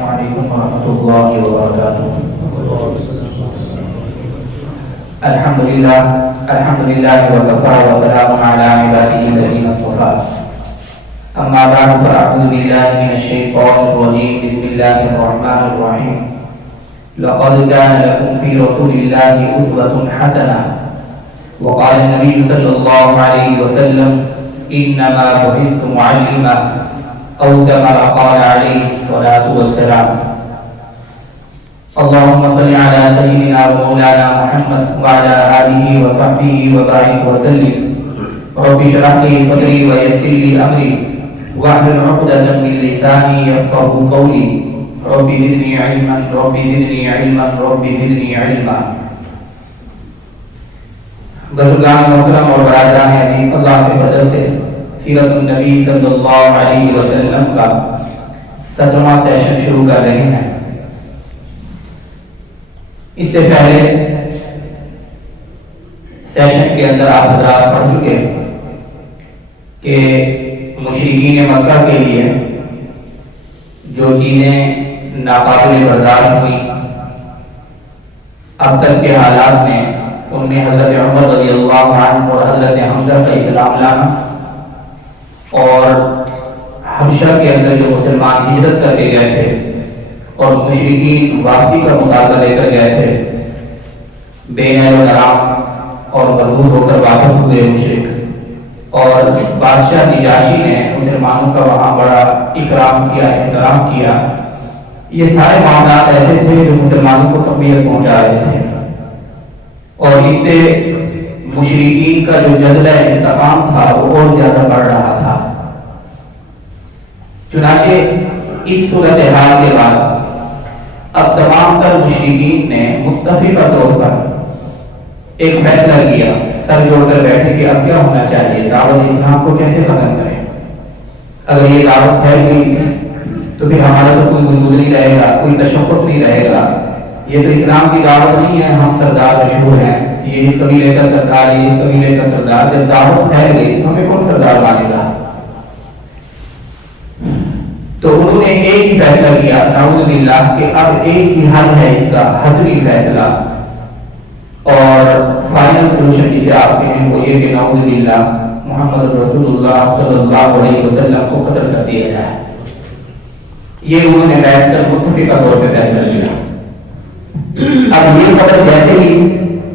السلام علیکم ورحمۃ اللہ وبرکاتہ۔ الحمدللہ وکفی وسلام علی عبادہ الذین اصطفی، اما بعد فاعوذ باللہ من الشیطان الرجیم، بسم اللہ الرحمن الرحیم۔ لقد كان لكم في رسول الله أسوة حسنة، وقال النبي صلى الله عليه وسلم إنما بعثت معلما، أو كما قال عليه الصلاة والسلام۔ اللهم صل على سيدنا ومولانا محمد وعلى آله وصحبه وبارك وسلم۔ رب اشرح لي صدري ويسر لي أمري واحلل عقدة من لساني يفقهوا قولي، رب زدني علما رب زدنی علما رب زدنی علما۔ بزرگان محترم اور برادران عزیز، اللہ کے فضل سے سیرت النبی صلی اللہ علیہ وسلم کا 17واں سیشن شروع کر رہے ہیں۔ اس سے پہلے سیشن کے اندر آپ حضرات پڑھ چکے کہ مشرکین مکہ کے لیے جو چیزیں ناقابل برداشت ہوئی اب تک کے حالات میں، ان میں حضرت عمر رضی اللہ عنہ اور حضرت حمزہ کا اسلام لانا، اور حبشہ کے اندر جو مسلمان ہجرت کر کے گئے تھے اور مشرکین واپسی کا مطالبہ لے کر گئے تھے، بے نیل و نرام اور مربوط ہو کر واپس ہوئے مشرک، اور بادشاہ نجاشی نے مسلمانوں کا وہاں بڑا اکرام کیا، احترام کیا۔ یہ سارے معاملات ایسے تھے جو مسلمانوں کو تقویت پہنچا رہے تھے، اور اس سے مشرکین کا جو جذبہ انتقام تھا وہ اور زیادہ بڑھ رہا تھا۔ چنانچہ اس صورتحال کے بعد اب تمام تر مشرکین نے متفقہ طور پر ایک فیصلہ کیا، سر جوڑ کر بیٹھے کہ اب کیا ہونا چاہیے، دعوت اسلام کو کیسے ختم کریں۔ اگر یہ دعوت پھیل گئی تو پھر ہمارا تو کوئی وجود نہیں رہے گا، کوئی تشخص نہیں رہے گا، یہ تو اسلام کی دعوت نہیں ہے، ہم سردار مشہور ہیں، یہ اس قبیلے کا سردار، یہ اس قبیلے کا سردار۔ جب دعوت پھیل گئی ہمیں کون سردار مانے گا؟ تو انہوں نے ایک ہی فیصلہ کیا، نعوذ باللہ، کہ اب ایک ہی حل ہے اس کا، حتمی فیصلہ اور فائنل سولوشن جسے آپ کہیں، وہ یہ کہ نعوذ باللہ محمد رسول اللہ صلی اللہ علیہ وسلم کو قتل کر دیا جائے۔ یہ انہوں نے بیٹھ کر متفقہ طور پہ فیصلہ کیا۔ اب یہ خبر جیسے ہی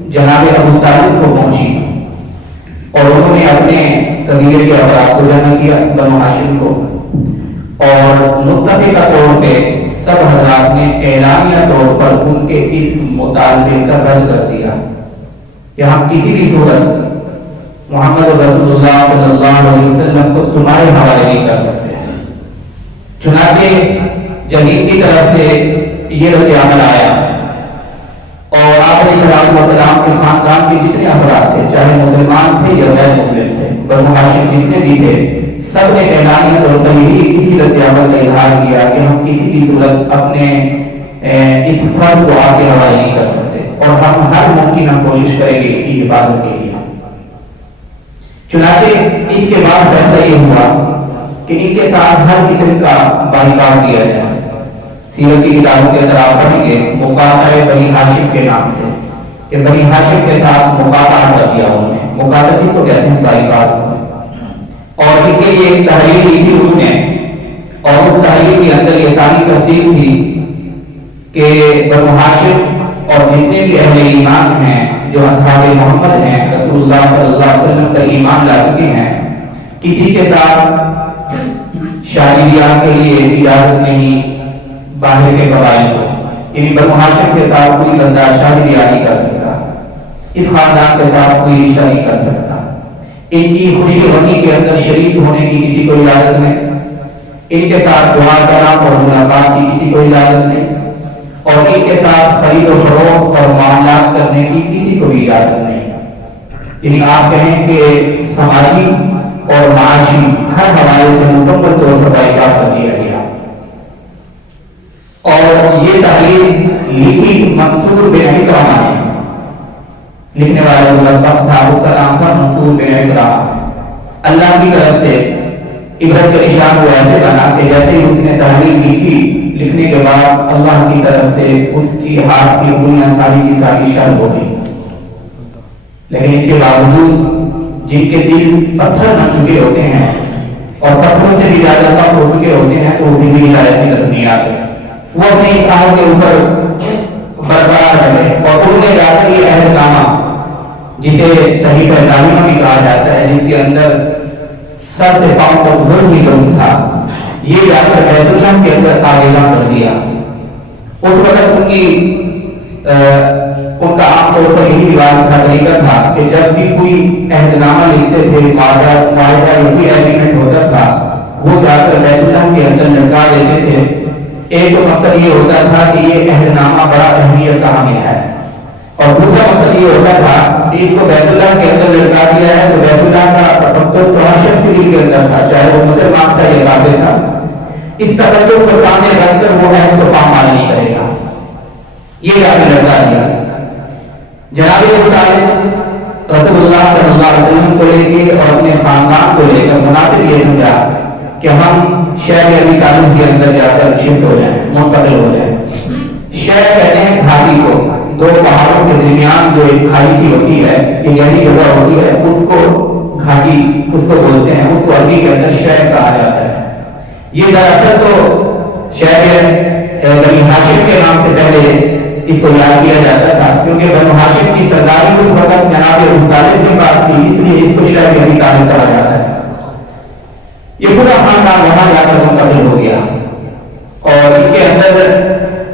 جناب ابو طالب کو پہنچی اور انہوں نے اپنے قبیلے کے افراد کو جمع کیا، بنو ہاشم کو، اور متفقہ طور پہ سب حضرات نے اعلانیہ طور پر ان کے اس مطالبے کا رد کر دیا کہ ہم کسی بھی صورت محمد رسول اللہ صلی اللہ علیہ وسلم کو تمہارے حوالے نہیں کر سکتے۔ چنانچہ جب ان کی طرف سے یہ رد عمل آیا اور آپ علیہ السلام کے خاندان کے جتنے افراد تھے، چاہے مسلمان تھے یا غیر مسلم تھے، بنو ہاشم جتنے بھی تھے، سب نے اعلانیہ طور پر یہی اسی رد عمل کا اظہار کیا کہ ہم کسی بھی صورت اپنے اس فرض کو آپ کے حوالے نہیں کر سکتے، اور ہم ہر ممکن کوشش کریں گے کی حفاظت کے لیے۔ چنانچہ اس کے بعد فیصلہ یہ ہوا کہ ان کے ساتھ ہر قسم کا بائیکاٹ کیا جائے۔ سیرت کی کتابوں کے اندر آپ پڑھیں گے مقاطعہ بنی ہاشم کے نام سے، کہ بنی ہاشم کے ساتھ مقاطعہ کر دیا انہوں نے، مقاطعہ جس کو کہتے ہیں بائیکاٹ، اور اس کے لیے ایک تحریر لکھی انہوں نے، اور اس تحریر کے اندر یہ ساری تفصیل تھی کہ بنو ہاشم اور جتنے بھی اہل ایمان ہیں جو اصحاب محمد ہیں، رسول اللہ صلی اللہ علیہ وسلم پر ایمان لا چکے ہیں، کسی کے ساتھ شادی بیاہ کے لیے اجازت نہیں باہر کے قبائل کو، یعنی بنو ہاشم کے ساتھ کوئی بندہ شادی بیاہ نہیں کر سکتا، اس خاندان کے ساتھ کوئی رشتہ نہیں کر سکتا، ان کی خوشی غمی کے اندر شریک ہونے کی کسی کو اجازت نہیں، ان کے ساتھ دعا کرام اور ملاقات کی کسی کو اجازت نہیں، اور ان کے ساتھ خرید و فروخت اور معاملات کرنے کی کسی کو بھی اجازت نہیں۔ یعنی آپ کہیں کہ سماجی اور معاشی ہر حوالے سے مکمل طور پر بائیکاٹ کر دیا گیا۔ اور یہ تحریر لکھی منصور بن اکرمہ نے، لکھنے والا ملقب تھا، اس کا نام تھا منصور بن اکرمہ۔ اللہ کی طرف سے عبرت کا نشان وہ ایسے بنا کہ جیسے ہی اس نے تحریر لکھی لکھنے کے بعد اللہ کی طرف سے اس کی ہاتھ کی انگلیاں ساری کی ساری شل ہو گئی، لیکن اس کے باوجود جن کے دل پتھر نہ چکے ہوتے ہیں اور پتھروں سے بھی زیادہ سخت ہو چکے ہوتے ہیں تو وہ بھی ہدایت کی طرف نہیں آتے، وہ اپنے اس عہد کے اوپر برقرار رہے اور انہوں نے جا کر یہ عہد نامہ جسے صحیفہ ظالمہ بھی کہا جاتا ہے، جس کے اندر سر سے پاؤں تک ظلم ہی ظلم تھا، یہ جا کر بیت اللہ کے اندر آویزاں کر دیا۔ اس وقت ان کا عام طور پر یہی رواج کا طریقہ تھا کہ جب بھی کوئی عہد نامہ لکھتے تھے، معاہدہ یا کوئی ایگریمنٹ ہوتا تھا، وہ جا کر بیت اللہ کے اندر لٹکا دیتے تھے۔ ایک تو مقصد یہ ہوتا تھا کہ یہ عہد نامہ بڑا اہمیت کا حامل ہے، اور دوسرا مقصد یہ ہوتا تھا کہ اس کو بیت اللہ کے اندر لٹکا دیا ہے تو بیت اللہ کا تقدس شریف کے اندر تھا، چاہے وہ مسلمان تھا یا کافر تھا، اس تقدس کو سامنے رکھ کر وہ عہد کو پامال نہیں کرے گا، یہ جا کے لٹکا دیا۔ جناب ابو طالب رسول اللہ صلی اللہ علیہ وسلم کو لے کے اور اپنے خاندان کو لے کر مناسب یہ سمجھا کہ ہم شہر ابی طالب کے اندر جا کر شفٹ ہو جائیں، منتقل ہو جائیں۔ شہر کہتے ہیں گھاٹی کو، دو پہاڑوں کے درمیان جو ایک کھائی سی ہوتی ہے، ایک ایسی جگہ ہوتی ہے، اس کو گھاٹی اس کو بولتے ہیں، اس کو عربی کے اندر شہر کہا جاتا ہے۔ یہ دراصل تو شہر بنی ہاشم کے نام سے پہلے اس کو یاد کیا جاتا تھا، کیونکہ بنو ہاشم کی سرداری اس وقت جناب ابو طالب کے پاس تھی، اس لیے اس کو شہر ابی طالب کہا جاتا ہے۔ یہ پورا خاندان وہاں جا کر منتقل ہو گیا اور ان کے اندر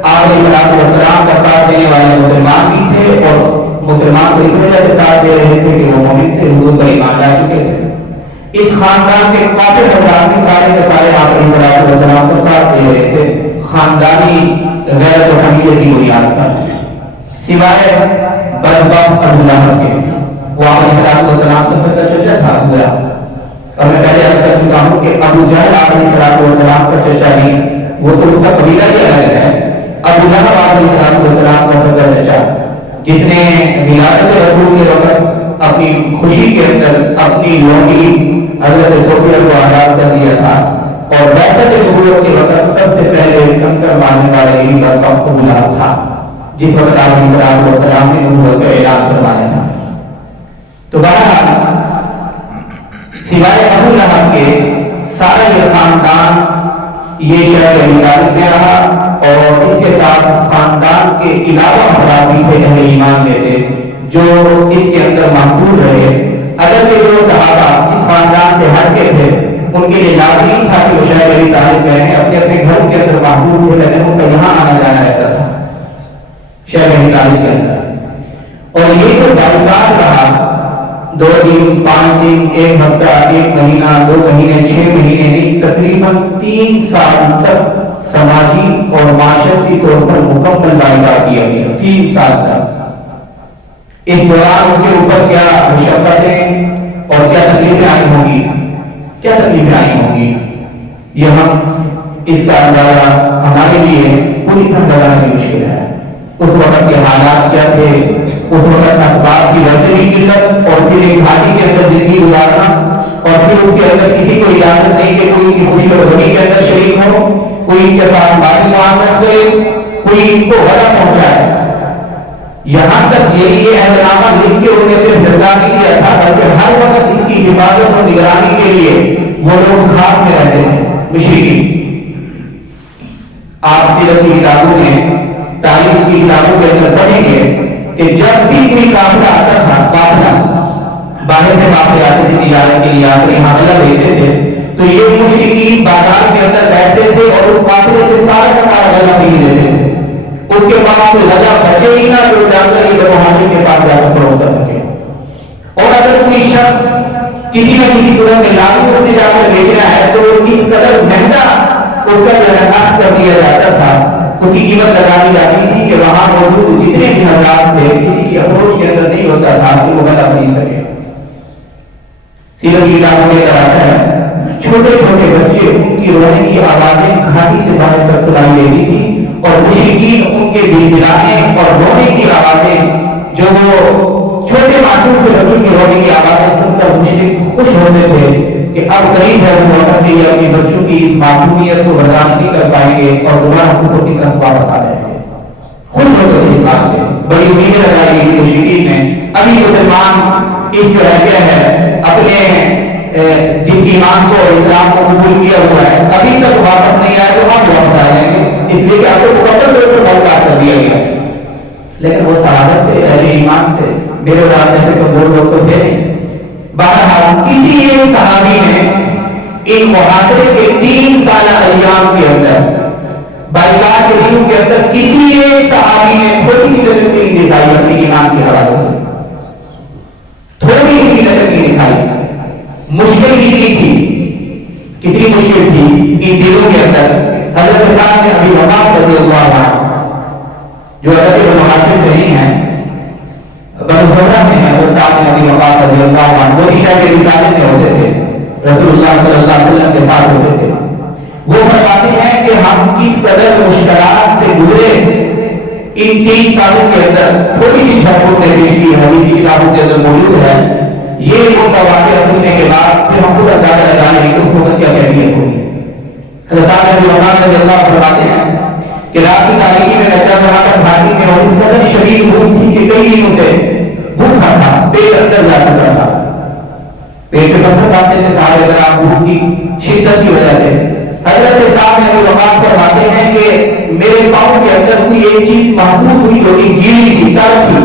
آپ السلام کا ساتھ دینے والے مسلمان بھی تھے، اور مسلمان کو اس وجہ سے ساتھ دے رہے تھے کہ وہ مومن تھے، حضور پر ایمان لا چکے تھے۔ اس خاندان کے کافی حضرات بھی سارے کے سارے آپ السلام کا ساتھ دے رہے تھے، خاندانی غیرت و حمیت کی بنیاد پر، سوائے بدبخت ابو لہب کے، وہ آپ السلام کا سچا چچا تھا ابو لہب، اور میں پہلے عرض کر چکا ہوں کہ ابو جہل آپ السلام کا چچا نہیں، وہ تو اس کا قبیلہ ہی الگ ہے۔ ابو لہب علیہ السلام کا سچا چچا، جس نے ولادت رسول کے وقت اپنی خوشی کے اندر اپنی لونڈی حضرت صفیہ کو آزاد کر دیا تھا، اور بیعت نبوت کے وقت سب سے پہلے کنکر مارنے والا یہی بدبخت ابو لہب تھا، جس وقت آپ علیہ السلام نے نبوت کا اعلان کروایا تھا۔ تو بہرحال سوائے ابو لہب کے سارا یہ خاندان یہ شہر ابی طالب میں رہا، اور اس کے ساتھ خاندان کے علاوہ افراد بھی تھے اہل ایمان میں سے جو اس کے اندر محفوظ رہے۔ اگر کہ جو صحابہ اس خاندان سے ہٹ کے تھے ان کے لیے لازمی تھا کہ وہ شہر ابی طالب میں رہیں، اپنے اپنے گھروں کے اندر محفوظ تھے، لیکن ان کا یہاں آنا جانا رہتا تھا شہر ابی طالب کے اندر۔ اور یہ جو باروکار رہا 2 دن 5 دن 1 ہفتہ 1 مہینہ 2 مہینے 6 مہینے نہیں، تقریباً 3 سال تک سماجی اور معاشرتی طور پر مکمل باروکار کیا گیا، 3 سال تک۔ اس دوران ان کے اوپر کیا مشقتیں اور کیا تکلیفیں آئی ہوں گی، کیا تکلیفیں آئی ہوں گی، یہ ہم اس کا اندازہ ہمارے لیے پوری طرح لگانا بھی مشکل ہے۔ اس وقت کے حالات کیا تھے، اس وقت اسباب کی وجہ بھی قلت، اور پھر ایک گھاٹی کے اندر زندگی گزارنا، اور پھر اس کے اندر کسی کو اجازت نہیں کہ کوئی ان کی خوشی اور غمی کے اندر شریک ہو، کوئی ان کے ساتھ مالی معاملات کرے، کوئی ان کو غلط پہنچائے۔ یہاں تک یہ احترامہ لکھ کے ان نے صرف جگہ نہیں کیا تھا، بلکہ ہر وقت اس کی حفاظت اور نگرانی کے لیے وہ لوگ گھاٹ میں رہتے ہیں مشرکین۔ آپ سیرت کی کتابوں میں تاریخ کی کتابوں کے اندر پڑھیں گے کہ جب بھی کوئی قافلہ آتا تھا، قافلہ باہر سے قافلے آتے تھے تجارت کے لیے، آتے یہاں حملہ بھیجتے تھے، تو یہ مشرکین بازار کے اندر بیٹھتے تھے اور اس قافلے سے سارا کا سارا غلہ پی لیتے تھے۔ اس کے پاس کوئی غلہ بچے ہی نہ جو جا کر یہ بنو ہاشم کے پاس جا کر فروخت کر سکے۔ اور اگر کوئی شخص کسی نہ کسی صورت میں لاکھوں سے جا کر بیچنا ہے تو اس قدر مہنگا اس کا جناح کر دیا جاتا تھا، اس کی قیمت لگانی جاتی تھی کہ وہاں موجود جتنے بھی حضرات تھے کسی کی اپروچ کے اندر نہیں ہوتا تھا کہ وہ غلہ خرید سکے۔ سیرت کی کتابوں میں آتا ہے چھوٹے چھوٹے بچے ان کی رونے کی آوازیں گھاٹی سے باہر تک سنائی دیتی تھی، اور مشرکین ان کے بلبلانے اور رونے کی آوازیں، جو وہ چھوٹے معصوم سے بچوں کی رونے کی آوازیں سن کر مشرک خوش ہوتے تھے کہ اب اللہ کو قریب ہے وہ وقت کہ یہ اپنی بچوں کی اس معصومیت کو برداشت نہیں کر پائیں گے اور دوبارہ حقوق کی طرف واپس آ جائیں گے. خوش ہو کر اس بات پہ بڑی امیدیں لگائی گئی مشرکین نے. ابھی مسلمان اس جو رہ گیا ہے اپنے جس ایمان کو اور اسلام کو قبول کیا ہوا ہے ابھی تک واپس نہیں آئے تو ہم واپس آ جائیں گے، اس لیے کہ آپ کو مقدر طور پر بہت کر دیا گیا. لیکن وہ صحابہ تھے، اہل ایمان تھے، میرے اور آپ جیسے کمزور لوگ تو تھے نہیں. بہرحال کسی ایک صحابی نے ان محاصرے کے 3 سالہ ایام کے اندر بائیکاٹ کے دنوں کے اندر کسی ایک صحابی نے تھوڑی سی نظر نہیں دکھائی اپنے ایمان کے حوالے سے، تھوڑی سی نظر نہیں دکھائی. مشکل بھی کی تھی، کتنی مشکل تھی ان دنوں کے اندر. حضرت صاحب نے ابھی وفات رضی اللہ عنہ جو حضرت محاصر سے نہیں ہے بنظورہ میں ہے، وہ صاحب نے ابھی وفات رضی اللہ عنہ وہ عشاء کے رسالے میں ہوتے تھے، رسول اللہ صلی اللہ علیہ وسلم کے ساتھ ہوتے تھے. وہ فرماتے ہیں کہ ہم کس قدر مشکلات سے گزرے ان 3 سالوں کے اندر. تھوڑی سی جھلک نے پیش کی حدیث کی کتابوں کے اندر موجود ہے. یہ ان کا واقعہ سننے کے بعد پھر ہم خود اندازہ لگا لیں گے اس وقت کیا کیفیت ہوگی. حضرت رضی اللہ فرماتے ہیں کہ رات کی تاریکی میں لچا بنا کر بھاگی میں اور اس قدر شدید بھوک تھی کہ کئی دنوں سے بھوکا تھا، پیٹ اندر جا چکا تھا، پیٹ میں پتھر کھاتے تھے سارے طرح بھوک کی شدت کی وجہ سے. حضرت صاحب نے وہ وفات فرماتے ہیں کہ میرے پاؤں کے اندر کوئی ایک چیز محسوس ہوئی جو کہ گیلی تھی، ترک تھی.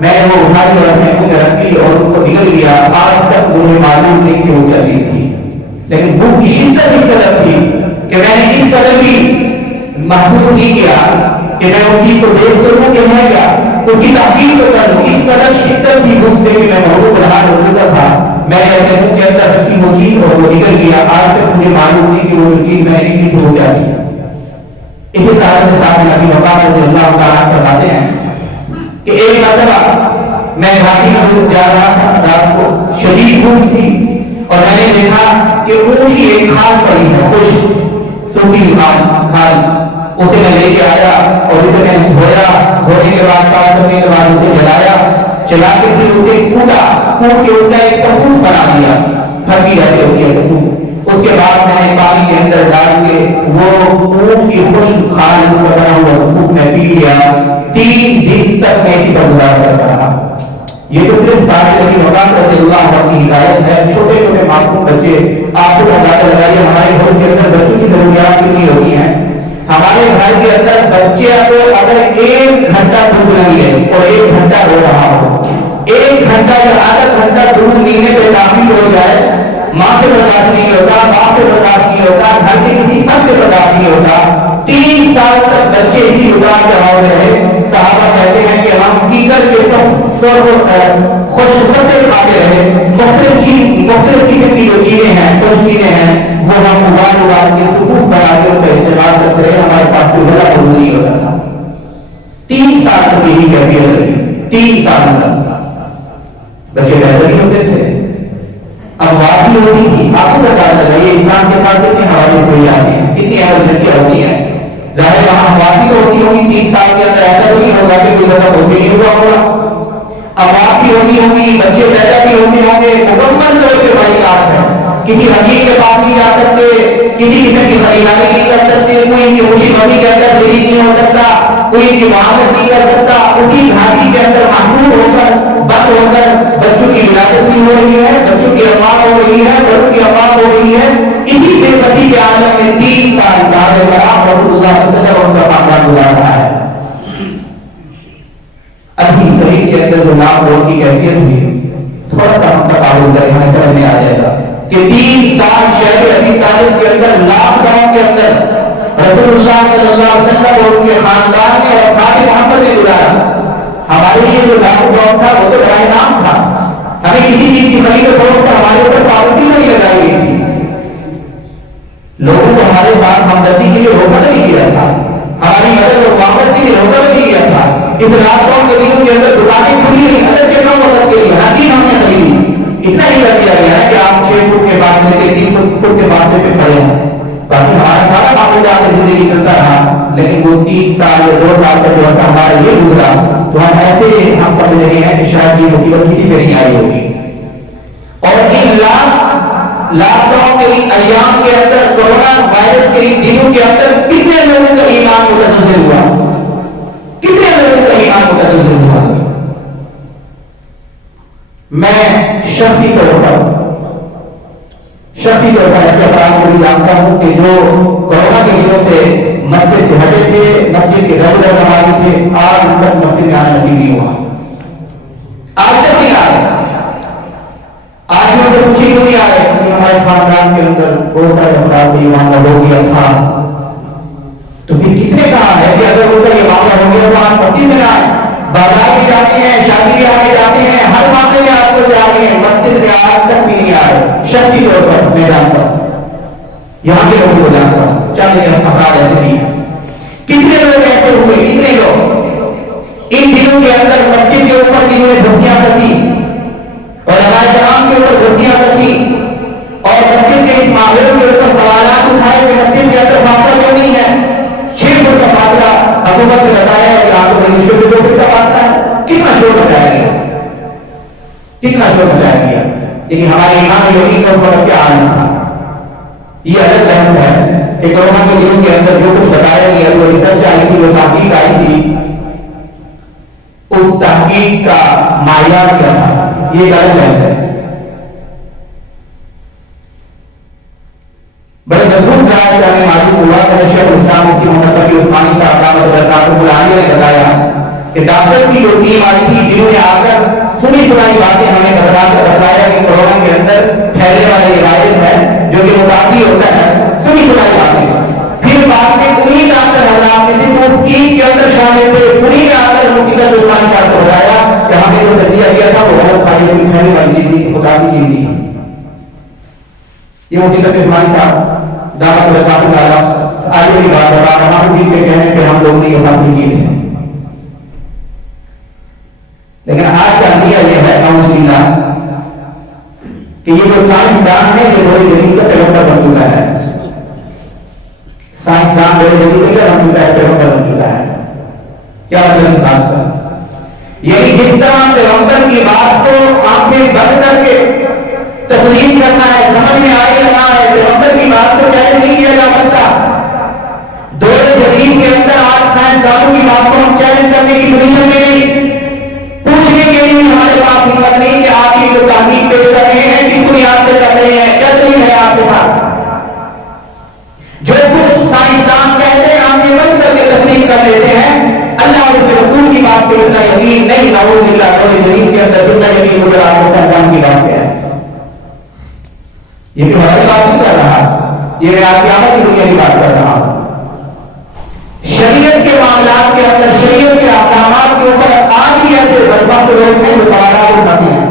میں نے وہ اٹھا کے اپنے منہ میں رکھ لی اور اس کو نگل لیا. آج تک مجھے معلوم نہیں کہ وہ کیا چیز تھی، لیکن بھوک کی شدت اس قدر تھی کہ میں نے اس قدر بھی محسوس نہیں کیا کہ میں اس چیز کو دیکھ کروں کہ میں کیا اس کی تحقیق کو کروں. اس قدر شدت تھی بھوک سے کہ میں محروم رہا ہو چکا تھا. میں نے اپنے منہ کے اندر رکھی وہ چیز اور وہ نکل گیا. آج تک مجھے معلوم نہیں کہ وہ چیز میں نے کی ہو جاتی. اسی طرح سے صاحب نبی وفات رضی اللہ تعالیٰ فرماتے ہیں کہ ایک مرتبہ میں گھاٹی میں جا رہا تھا، رات کو شدید بھوک تھی اور میں نے دیکھا کہ اونٹ کی ایک کھال پڑی ہے، خشک سوکھی کھال. اسے میں لے کے آیا اور اسے میں نے دھویا. دھونے کے بعد صاف کرنے کے بعد اسے جلایا، چلا کے پھر اسے کوٹا، کوٹ کے اس کا ایک ثبوت بنا دیا، پھٹی رہتے ہو گیا ثبوت. اس کے بعد میں نے پانی کے اندر ڈال کے وہ اونٹ کی خشک کھال کو بنا ہوا ثبوت میں پی لیا. 3 دن تک میں اسی پر گزار کرتا رہا. یہ تو صرف صاحب نبی وفات رضی اللہ عنہ کی ہدایت ہے. چھوٹے چھوٹے معصوم بچے آپ کو اندازہ لگائیے ہمارے گھر کے اندر بچوں کی ضروریات کتنی ہوتی ہیں. ہمارے گھر کے اندر بچے کو اگر 1 گھنٹہ دودھ نہ ملے اور 1 گھنٹہ رو رہا ہو، 1 گھنٹہ یا آدھا گھنٹہ دودھ ملنے پہ کافی ہو جائے، ماں سے برداشت نہیں ہوتا، باپ سے برداشت نہیں ہوتا، گھر کے کسی فرد سے برداشت نہیں ہوتا. 3 سال تک بچے اسی اتار چڑھاؤ میں رہے. صحابہ کہتے ہیں کہ ہم کیکر کے خوش کرتے کھاتے رہے. مختلف قسم کی جو چیزیں ہیں، خوش چیزیں ہیں، وہ ہم اگال کے سکوت بنا کے ان کا استعمال کرتے رہے. ہمارے پاس کوئی بڑا بوجھ نہیں ہوتا تھا. 3 سال تک یہی کیفیت رہی. 3 سال تک بچے پیدا نہیں ہوتے تھے. اب بات بھی ہوتی تھی. آپ کو بتا لگائیے انسان کے ساتھ کتنے حوالے کوئی آتے ہیں، کتنی ایمرجنسیاں ہوتی ہیں. ظاہر وہاں بات بھی ہوتی ہوگی. 3 سال کے اندر ایسا نہیں ہوگا کہ کوئی بچہ ہوتے نہیں ہوا ہوگا. اب بات بھی ہوتی ہوگی، بچے پیدا بھی ہوتے ہوں گے. مکمل طور پہ بڑی بات ہے. کسی حکیم کے پاس نہیں جا سکتے، کسی قسم کی خریداری نہیں کر سکتے، کوئی ان کی خوشی غمی کے اندر شریک نہیں ہو سکتا، کوئی ان کی معاملت نہیں کر سکتا. اسی گھاٹی کے اندر محفوظ ہو کر بند ہو کر بچوں کی ولادت بھی ہو رہی ہے، بچوں کی افواہ ہو رہی ہے، بچوں کی افواہ ہو رہی ہے. اسی بے بسی کے عالم میں 3 سال رسول اللہ صلی اللہ علیہ وسلم ان کا خاندان گزار رہا ہے. ابھی قریب کے اندر جو نام روڈ کی کیفیت ہوئی، تھوڑا سا ہم کا تعلق کریں ہمیں سمجھ میں آ جائے گا کہ 3 سال شہر ابی طالب کے اندر، لاک ڈاؤن کے اندر رسول اللہ صلی اللہ علیہ وسلم اور ان کے خاندان نے اور سارے محمد نے گزارا. ہمارے لیے جو لاک ڈاؤن تھا وہ تو برائے نام تھا. ہمیں کسی چیز کی خرید و فروخت ہمارے اوپر پابندی نہیں لگائی گئی تھی. لوگوں کو ہمارے ساتھ ہمدردی کے لیے روکا نہیں گیا تھا، ہماری مدد اور معاونت کے لیے روکا نہیں گیا تھا. اس لاک ڈاؤن کے دنوں کے اندر دکانیں کھلی نہیں، مدد کے کام مدد کے لیے ہر چیز ہم نے خریدی. اتنا ہی کر دیا گیا ہے کہ آپ 6 فٹ کے فاصلے کے 3 فٹ کے فاصلے پہ کھڑے ہیں. باقی ہمارا سارا معمولات زندگی چلتا رہا. لیکن وہ 3 سال یا 2 سال کا جو عرصہ ہمارا یہ گزرا تو ہم ایسے ہم سمجھ رہے ہیں کہ شاید یہ مصیبت کسی پہ نہیں آئی ہوگی. اور ان لاکھ کے ایام کے اندر کورونا وائرس کے دنوں کے اندر کتنے لوگوں کا ایمان متزلزل ہوا، کتنے لوگوں کا ایمان متزلزل ہوا. میں شخصی طور پر ایسے افراد کو بھی جانتا ہوں کہ جو کورونا کے دنوں سے مسجد سے ہٹے تھے، مسجد کے ریگولر نمازی تھے، آج ان تک مسجد میں آنا نصیب نہیں ہوا، آج تک نہیں آئے. آج میں سے کچھ ہی نہیں آئے کہ ہمارے خاندان کے اندر بہت سارے افراد کا یہ معاملہ ہو گیا تھا. تو پھر کس نے کہا ہے کہ اگر ان کا یہ معاملہ ہو گیا تو آپ مسجد میں نہ آئے؟ بازار میں جاتے ہیں، شادی بیاہ میں جاتے ہیں، ہر معاملے میں آپ کو جاتے ہیں، مسجد میں آج تک بھی نہیں آئے. شخصی طور پر میں جانتا ہوں، یہاں کے لوگوں کو جانتا ہوں، چند افراد ایسے بھی. کتنے لوگ ایسے ہوئے، کتنے لوگ ان دنوں کے اندر مسجد کے اوپر جنہوں نے دھوکیاں کسی اور ہمارے کرام کے اوپر دھوکیاں کسی اور مسجد کے اس معاملے کے اوپر سوالات اٹھائے کہ مسجد کے اندر فاصلہ کیوں نہیں ہے، 6 فٹ کا فاصلہ حکومت نے بتایا ہے کہ آپ کو مشکل سے 2 فٹ کا فاصلہ ہے. کتنا شور بچایا گیا، کتنا شور بچایا گیا، لیکن ہمارے امام یقین کو اس وقت کیا عالم تھا. یہ الگ بحث ہے کہ کورونا کے دنوں کے اندر جو کچھ بتایا گیا، جو ریسرچ آئی تھی، جو تحقیق آئی تھی، اس تحقیق کا معیار کیا تھا، یہ ایک الگ بحث ہے. بڑے مضبوط ذرائع سے ہمیں معلوم ہوا کہ شیخ الاسلام مفتی محمد تقی عثمانی صاحب دامت برکاتہ العالیہ نے بتایا کہ ڈاکٹر کی جو ٹیم آئی تھی، جنہوں نے آ کر سنی سنائی باتیں ہمیں بتایا کہ کورونا کے اندر پھیلنے والا یہ وائرس ہے جو کہ متعدی ہوتا ہے، سنی سنائی باتیں. پھر بعد میں انہیں ڈاکٹر حضرات نے جو اس ٹیم کے اندر شامل تھے، انہیں نے آ کر مفتی تقی عثمانی صاحب کو بتایا کہ ہمیں جو نتیجہ دیا تھا وہ بہت ساری پھیلنے والی چیز تھی، متعدی چیز تھی. یہ مفتی تقی عثمانی صاحب دعوت برکاتہ آگے کی بات بتا رہا ہوں جن کے کہنے پہ ہم لوگ نے یہ بات کی ہے. لیکن آج کا نتیجہ یہ ہے نعوذ باللہ کہ یہ جو سائنسدان ہے یہ بڑی جدید کا پیغمبر بن چکا ہے. سائنسدان بڑے جدید کا بن چکا ہے، پیغمبر بن چکا ہے. کیا مطلب اس بات کا؟ یعنی جس طرح پیغمبر کی بات کو آنکھیں بند کر کے تسلیم کرنا ہے، سمجھ میں آئی رہا ہے، پیغمبر کی بات کو چیلنج نہیں کیا جا سکتا. دور جدید کے اندر آج سائنسدانوں کی بات کو ہم چیلنج کرنے کی پوزیشن میں نہیں، پوچھنے کے لیے ہمارے پاس ہمت نہیں کہ آپ کی جو تحقیق پیش کر رہے ہیں کس بنیاد پہ کر رہے ہیں، کیا دلیل ہے آپ کے پاس؟ جو کچھ سائنسدان کہتے ہیں آنکھیں بند کر کے تسلیم کر لیتے ہیں. اللہ اور اس کے رسول کی بات پہ اتنا یقین نہیں. نعوذ باللہ دور جدید کے اندر اتنا یقین گزر آپ کو سائنسدان کی بات پہ ہے. یہ بھی ہماری بات نہیں کر رہا، یہ میں آپ کی آمد کی دنیا کی بات کر رہا ہوں. شریعت کے معاملات کے اندر، شریعت کے احکامات کے اوپر آج بھی ایسے بدبخت لوگ ہیں جو سوالات اٹھاتے ہیں.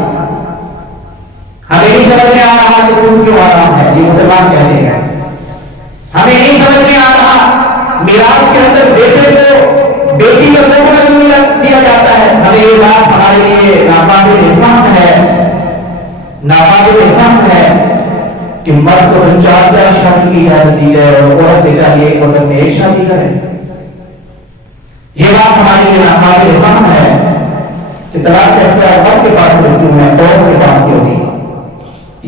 ہمیں نہیں سمجھ میں آ رہا کہ سود کیوں حرام ہے، یہ مسلمان کہتے ہیں. ہمیں نہیں سمجھ میں آ رہا میراث کے اندر بیٹے کو بیٹی کا سونا کیوں دیا جاتا ہے. ہمیں یہ بات ہمارے لیے ناقابل فہم ہے، ناقابل فہم ہے کہ مرد کو 4 شادی کی اجازت دی جائے اور عورت کے چاہیے ایک وقت میں 1 شادی کرے. یہ بات ہمارے لیے ناقابل فہم ہے کہ طلاق کا اختیار مرد کے پاس کیوں ہے، عورت کے پاس کیوں نہیں.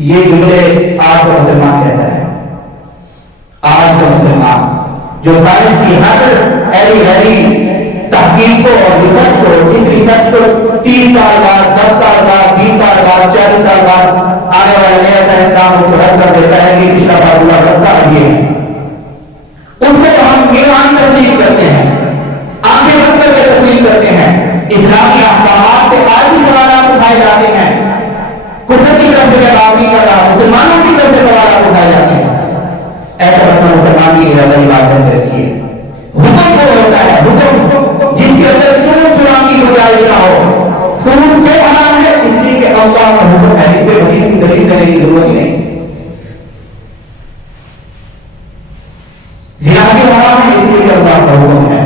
یہ جملے آج کا مسلمان کہتا ہے. آج کا مسلمان جو سائنس کی ہر ایلی ویلی تحقیق کو اور ریسرچ کو، اس ریسرچ کو 30 سال بعد، 10 سال بعد، 20 سال بعد، 40 سال بعد آنے والا نیا سائنسدان اس کو رد کر دیتا ہے کہ پچھلا بات ہوا رکھتا یہ ہے. اس سے ہم ایمان تسلیم کرتے ہیں، آنکھیں بند کر کے تسلیم کرتے ہیں. اسلامی احکامات سے آج بھی سوالات اٹھائے جاتے ہیں. کفر کی طرف سے میں بات نہیں کر رہا، مسلمانوں کی طرف سے سوالات اٹھائے جاتے ہیں. ایسا رکھنا مسلمان کی ارادہ بات بند رکھیے. حکم وہ ہوتا ہے، حکم جس کے اندر چون چنا کی گنجائش نہ ہو. سود کیوں حرام ہے؟ اس لیے کہ اللہ کا حکم ہے، اس پہ مزید کی دلیل کرنے کی ضرورت ہی نہیں. زنا کیوں حرام ہے؟ اس لیے کہ اللہ کا حکم ہے.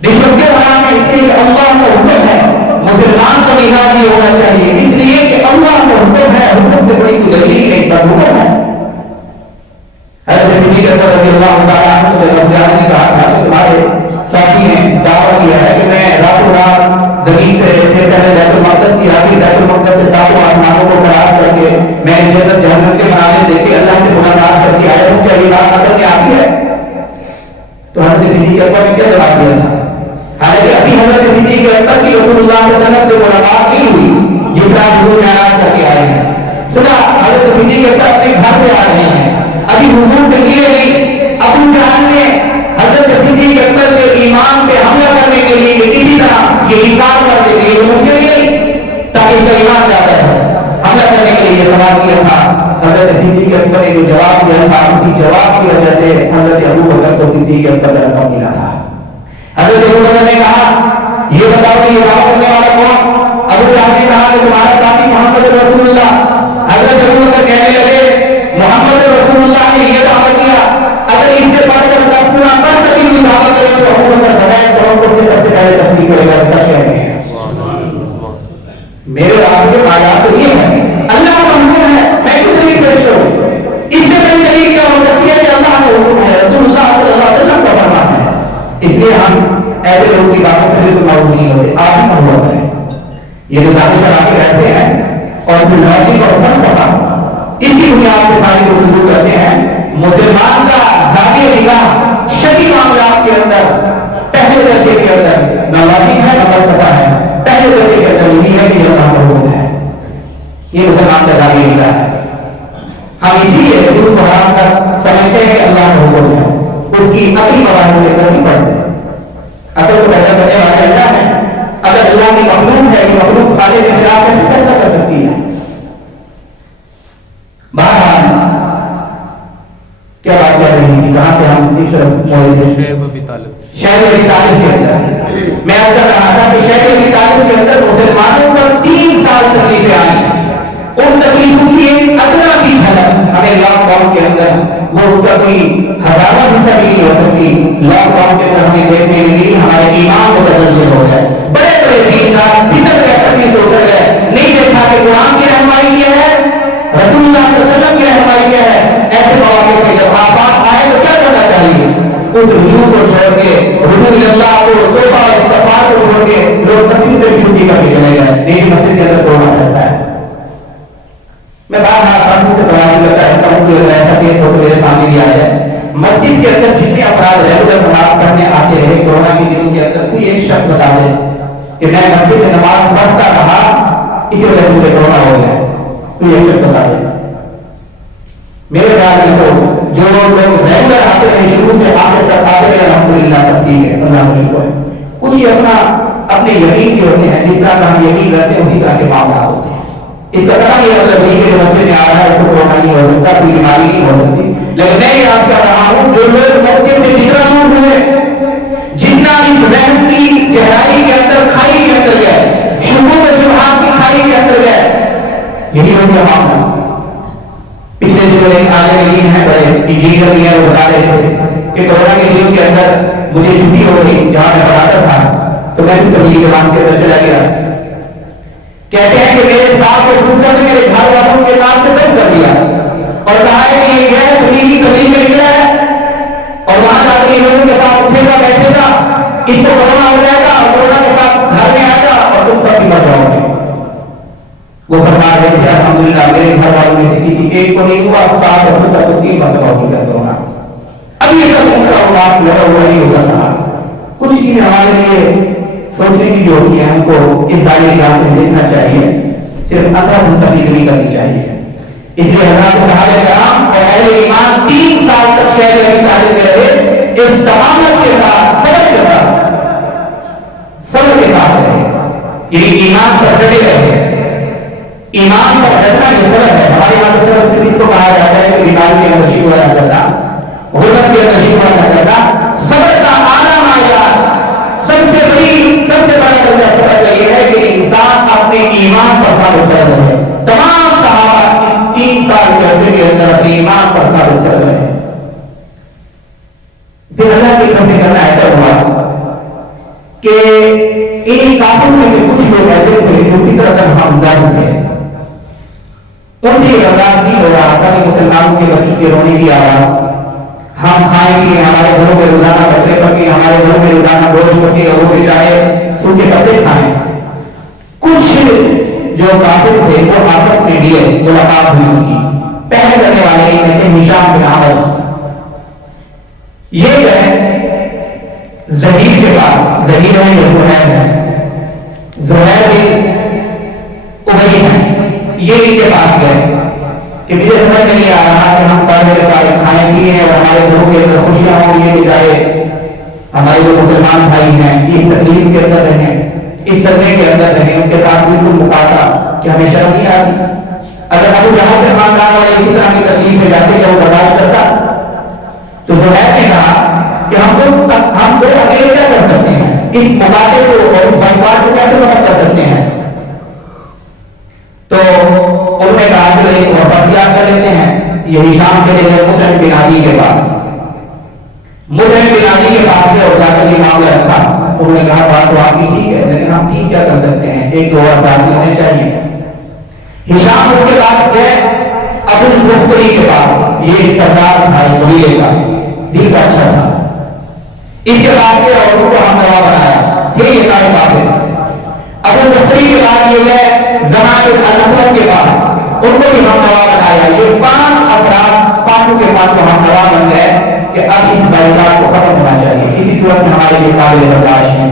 رشوت کیوں حرام ہے؟ اس لیے کہ اللہ کا حکم ہے. مسلمان کا مزاج یہ ہونا چاہیے، اس لیے کہ اللہ کا حکم ہے. حکم سے کوئی دلیل نہیں، پر حکم ہے. حضرت صدیق اکبر رضی اللہ تعالیٰ عنہ نے رمضان نے کہا تھا کہ تمہارے ساتھی نے دعویٰ کیا ہے کہ میں راتوں رات زمین سے بیت المقدس کی آگے بیت المقدس سے 7 آسمانوں کو فراز کر کے میں جنت جہنم کے مناظر دیکھ کے یہ بات اثر میں آتی ہے؟ تو حضرت صدیق اکبر نے کیا جواب دیا تھا؟ حالانکہ ابھی حضرت صدیق اکبر کی رسول اللہ صلی اللہ علیہ وسلم سے ملاقات نہیں ہوئی جس طرح حضور معراج کر کے آئے ہیں. سنا حضرت صدیق اکبر اپنے گھر سے آ رہے ہیں, ابھی حضور سے ملے نہیں. ابو جہل نے حضرت صدیق اکبر کے ایمان پہ حملہ کرنے کے لیے کسی طرح یہ انکار کر دے گی, ممکن نہیں تاکہ اس کا ایمان جاتا ہے. حملہ کرنے کے لیے سوال کیا تھا. حضرت صدیق اکبر نے جو جواب دیا تھا, اسی جواب کی وجہ سے حضرت ابو بکر کو صدیق اکبر کا لقب ملا تھا. حضرت ابو بکر نے کہا یہ بتاؤ کہ یہ دعویٰ کرنے والا کون؟ ابو جہل نے کہا کہ تمہارا ساتھی محمد رسول اللہ. حضرت ابو بکر کہنے لگے محمد رسول اللہ نے یہ دعویٰ کیا, اگر اس سے پڑھ کر پورا کر سکی ہوئی دعویٰ کرے تو ابو بکر بتائیں تو ہم کو سب سے پہلے تصدیق کرے گا. ایسا کہتے ہیں میرے آپ کے آیات تو یہ ہے اللہ کا حکم ہے, میں کچھ نہیں پیش کروں. اس سے بڑی دلیل کیا ہو سکتی ہے کہ اللہ کا حکم ہے, رسول اللہ صلی اللہ علیہ وسلم کا فرمان ہے. اس لیے ہم ایسے لوگوں کی باتوں سے بالکل معلوم نہیں ہوتے. آپ ہی معلوم ہے یہ جو دانشور آ کے رہتے ہیں اور پھر لاجک اور فلسفہ اس کی بنیاد پہ ساری کو شروع کرتے ہیں. مسلمان کا ذاتی نگاہ شرعی معاملات کے اندر پہلے درجے کے اندر نہ لاجک ہے نہ فلسفہ ہے, پہلے درجے کے اندر یہی ہے کہ یہ اللہ کا حکم ہے. یہ مسلمان کا ذاتی نگاہ ہے. ہم اسی لیے شروع کو حرام کر سمجھتے ہیں کہ اللہ کا حکم ہے, اس کی عقلی مواہب سے نہیں پڑھتے. اصل کو پیدا کرنے والا اللہ ہے. اگر اللہ کی مخلوق ہے کہ مخلوق خالق کے خلاف کیسے فیصلہ کر سکتی ہے؟ بہرحال کیا بات کر رہی تھی, کہاں سے ہم شہر ابی طالب کے اندر میں آپ کا کہا تھا کہ شہر ابی طالب کے اندر مسلمانوں پر 3 سال تکلیفیں آئی. ان تکلیفوں کی ایک ادنا کی جھلک ہمیں لاک ڈاؤن کے اندر, وہ اس کا کوئی 1000واں حصہ نہیں ہو سکتی. لاک ڈاؤن کے اندر ہمیں دیکھنے ملی ہمارے ایمان کو تجزیہ ہو گئے, بڑے بڑے دیندار پھسل گئے, تکلیف ہو گئے, نہیں دیکھا کہ قرآن کی رہنمائی کیا ہے, رسول اللہ صلی اللہ علیہ وسلم کی رہنمائی کیا ہے. ایسے مواقع میں جب آفات آئے تو کیا کرنا چاہیے؟ اس رجوع کو چھوڑ کے, رجوع اللہ کو, توبہ استغفار کو چھوڑ کے لوگ تکلیف سے چھٹی کر کے چلے گئے. نہیں, مسجد کے اندر توڑنا چلتا ہے. میں بار بار سے سوال کرتا ہوں کہ ایسا کیس ہو تو میرے سامنے بھی آ جائے. مسجد کے اندر جتنے افراد ریگولر نماز پڑھنے آتے رہے کورونا کے دنوں کے اندر, کوئی ایک شخص بتا دے کہ میں مسجد میں نماز پڑھتا رہا اسی وجہ سے مجھے کورونا ہو گیا. کوئی ایک شخص بتا دے. میرے خیال میں تو جو لوگ ریگولر آتے رہے شروع سے آخر تک آتے رہے الحمدللہ سب ٹھیک ہے, اللہ کا شکر ہے. کچھ ہی اپنے یقین کے ہوتے ہیں, جس طرح کا ہم یقین رکھتے ہیں اسی طرح کے معاملات ہوتے ہیں. اس کا پتہ یہ مطلب نہیں کہ جو مسجد میں آ رہا ہے اس کو کورونا نہیں ہو سکتا, کوئی بیماری نہیں ہو سکتی. لیکن میں یہ یاد کر رہا ہوں جو لوگ مسجد سے جتنا دور ہوئے, جتنا اس رحم کی گہرائی کے اندر کھائی کے اندر گئے, شکوک و شبہات کی کھائی کے اندر گئے, یہی ہو گیا معاملہ. پچھلے جو ایک آگے دن ہے بڑے انجینئر بھی ہے, وہ بتا رہے تھے کہ کورونا کے دنوں کے اندر مجھے چھٹی ہو گئی جہاں میں پڑھاتا تھا, تو میں بھی تبلیغ کے کام کے اندر چلا گیا. کہتے ہیں کہ میرے ساتھ خصوصاً میرے گھر والوں کے نام سے بند کر دیا اور کہا ہے کہ یہ ہے تبلیغ میں نکلا ہے اور وہاں جا کے لوگوں کے ساتھ اٹھے گا بیٹھے گا, اس کو کورونا ہو جائے گا اور کورونا کے ساتھ گھر میں آئے گا اور تم سب بھی مر جاؤ گے. وہ فرما رہے تھے الحمدللہ میرے گھر والوں میں سے کسی ایک کو نہیں ہوا, 7 اور 3 مرتبہ ہو چکا کورونا. اب یہ سب ان کا بات لگا ہوا نہیں ہوگا تھا. کچھ چیزیں ہمارے لیے سوچنے کی جو ہوتی ہے ہم کو اس دائرے کی بات سے دیکھنا چاہیے, صرف اثر منتقل نہیں کرنی چاہیے. اس لیے حضرات صحابہ کرام اور اہل ایمان 3 سال تک شہر ابی طالب میں رہے, استقامت کے ساتھ, صبر کے ساتھ, صبر کے ساتھ رہے, یعنی ایمان پر ڈٹے رہے. ایمان پر ڈٹنا جو صبر ہے, ہمارے یہاں صرف اس کو کہا جاتا ہے کہ بیماری کے اندر شیخ ہوا نہ کرتا, غربت کے اندر شیخ ہوا نہ کرتا. صبر کا اعلیٰ معیار, سب سے بڑا درجہ صبر کا یہ ہے کہ انسان اپنے ایمان پر ثابت کر رہے. تمام صحابہ 3 سال کے عرصے کے اندر اپنے ایمان پر ثابت کر رہے ہیں. پھر اللہ کی طرف سے کرنا ایسا ہوا کہ انہیں کافروں میں سے کچھ لوگ ایسے تھے جو فکر کر ہمدرد تھے. ان سے یہ برداشت نہیں ہو رہا تھا کہ مسلمانوں کے بچوں کے رونے کی آواز, ہم کھائیں گے ہمارے گھروں میں روزانہ بچے پکے, ہمارے گھروں میں روزانہ گوشت پکے, اور وہ چاہے سوکھے پتے کھائیں. کچھ جو کافر تھے وہ آپس میں لیے ملاقات ہوئی ان کی. پہلے کرنے والے یہ کہتے ہیں ہشام بن عمر, یہ گئے زہیر کے پاس. زہیر ہے یا زہیر ہے؟ زہیر بھی ابئی ہے. یہ ان کے پاس گئے کہ مجھے سمجھ میں نہیں آ رہا کہ ہم سارے کے سارے کھانے پیے اور ہمارے گھروں کے اندر خوشیاں ہوں گی کہ چاہے ہمارے جو مسلمان بھائی ہیں اس تکلیف کے اندر رہیں, اس صدمے کے اندر رہیں, ان کے ساتھ بالکل مقابلہ کہ ہمیں شرم نہیں آتی. اگر ابو جہل کے خاندان والے اسی طرح کی تکلیف میں جاتے کہ وہ برداشت کرتا تو زہیر نے کہا کہ ہم تو اکیلے کیا کر سکتے ہیں, اس مقابلے کو اور اس بنوار کو کیسے ختم کر سکتے ہیں. تو انہوں نے کہا کہ ایک وفد تیار کر لیتے ہیں. یہی شام کے لیے مطعم بن عدی کے پاس, مطعم بن عدی کے پاس میں اور جا کر یہ معاملہ رکھا. انہوں نے کہا بات تو آپ کی ٹھیک ہے لیکن ہم ٹھیک کیا کر سکتے ہیں, ایک دو اور ساتھی ہونے چاہیے. ہشام اس کے پاس گئے ابو البختری کے پاس. یہ سردار بھائی قبیلے کا دل کا اچھا تھا. اس کے بعد سے عورتوں کو ہم نوا بنایا. پھر یہ ساری باتیں ابو البختری کے بعد یہ ہے زمان الاسلم کے پاس, ان کو بھی ہم نوا بنایا. یہ 5 افراد 5 کے پاس تو ہم نوا بن گئے کہ اب اس بیعت کو ختم ہونا چاہیے. اسی صورت میں ہمارے لیے قابل برداشت ہیں.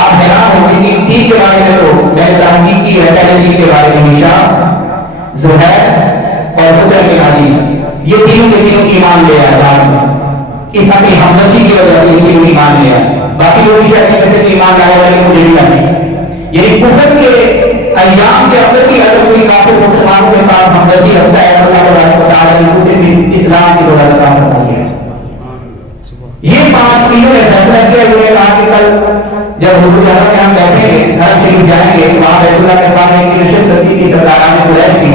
آپ حیران ہوں گے کہ تین کے بارے میں تو میں نے تحقیق کی ہے. پہلے تین کے بارے میں ہشام, زہیر اور مطعم بن عدی, یہ تینوں کے تینوں ایمان لے آئے بعد میں. اس اپنی ہمدردی کی وجہ سے تینوں ایمان لے آئے. باقی لوگ بھی اپنے کیسے ایمان لائے والے مجھے نہیں. یعنی کفر کے ایام کے اندر بھی اگر کوئی کافر مسلمانوں کے ساتھ ہمدردی رکھتا ہے اللہ تبارک و تعالی نے اسے بھی اسلام کی دولت عطا فرمائی ہے. یہ 5 تینوں نے فیصلہ کیا. انہوں نے کہا کہ کل جب حضور صلی اللہ علیہ وسلم ہم بیٹھیں گے حرم شریف جائیں گے وہاں بیت اللہ کے پاس ایک نشست رکھی تھی سرداران قریش کی.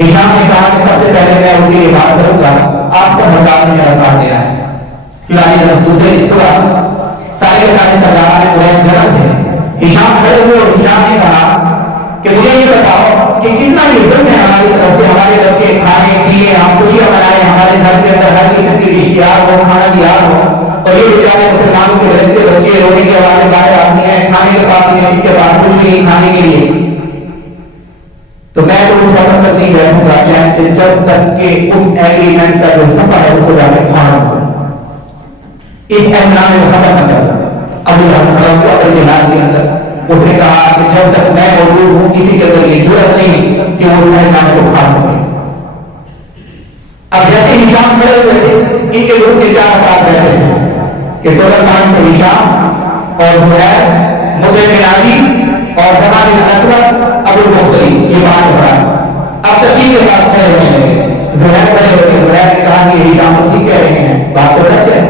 ہشام نے کہا کہ سب سے پہلے میں ان کی بات کروں گا, آپ سب حضرات نے میرا ساتھ دینا ہے. چنانچہ جب دوسرے دن صبح سارے سرداران قریش جمع تھے. ہشام کھڑے ہوئے اور ہشام نے کہا کہ مجھے یہ بتاؤ کہ کتنا عزت ہے ہماری طرف سے کھانے پینے ہم خوشیاں منائے, ہمارے گھر کے اندر ہر قسم کی رشتےدار ہو, کھانا تیار ہو, اور یہ بیچارے مسلمانوں کے بچے بچے رونے کے آواز باہر آتی ہیں, کھانے کے پاس نہیں, ان کے پاس کچھ نہیں کھانے کے لیے. تو میں تو اس وقت تک نہیں بیٹھوں گا چین سے جب تک کہ اس ایگریمنٹ کا جو سفر ہے اس کو جا کے کھانا ہو, اس احترام کو ختم نہ کر. ابو جہل کے اندر اس نے کہا کہ جب تک میں موجود ہوں کسی کے اندر یہ جرأت نہیں کہ وہ اس احترام کو کھا سکے. اب جیسے ہشام کھڑے ہوئے تھے ان کے گروپ کے 4 افراد بیٹھے تھے کہ دولت سے ہشام اور زہیر, مطعم بن عدی اور زمان الاسود, ابو البختری, یہ 5 افراد. اب ترتیب کے ساتھ کھڑے ہونے لگے. زہیر کھڑے ہوئے, زہیر نے کہا کہ ہشام ٹھیک کہہ رہے ہیں, بات تو سچ ہے.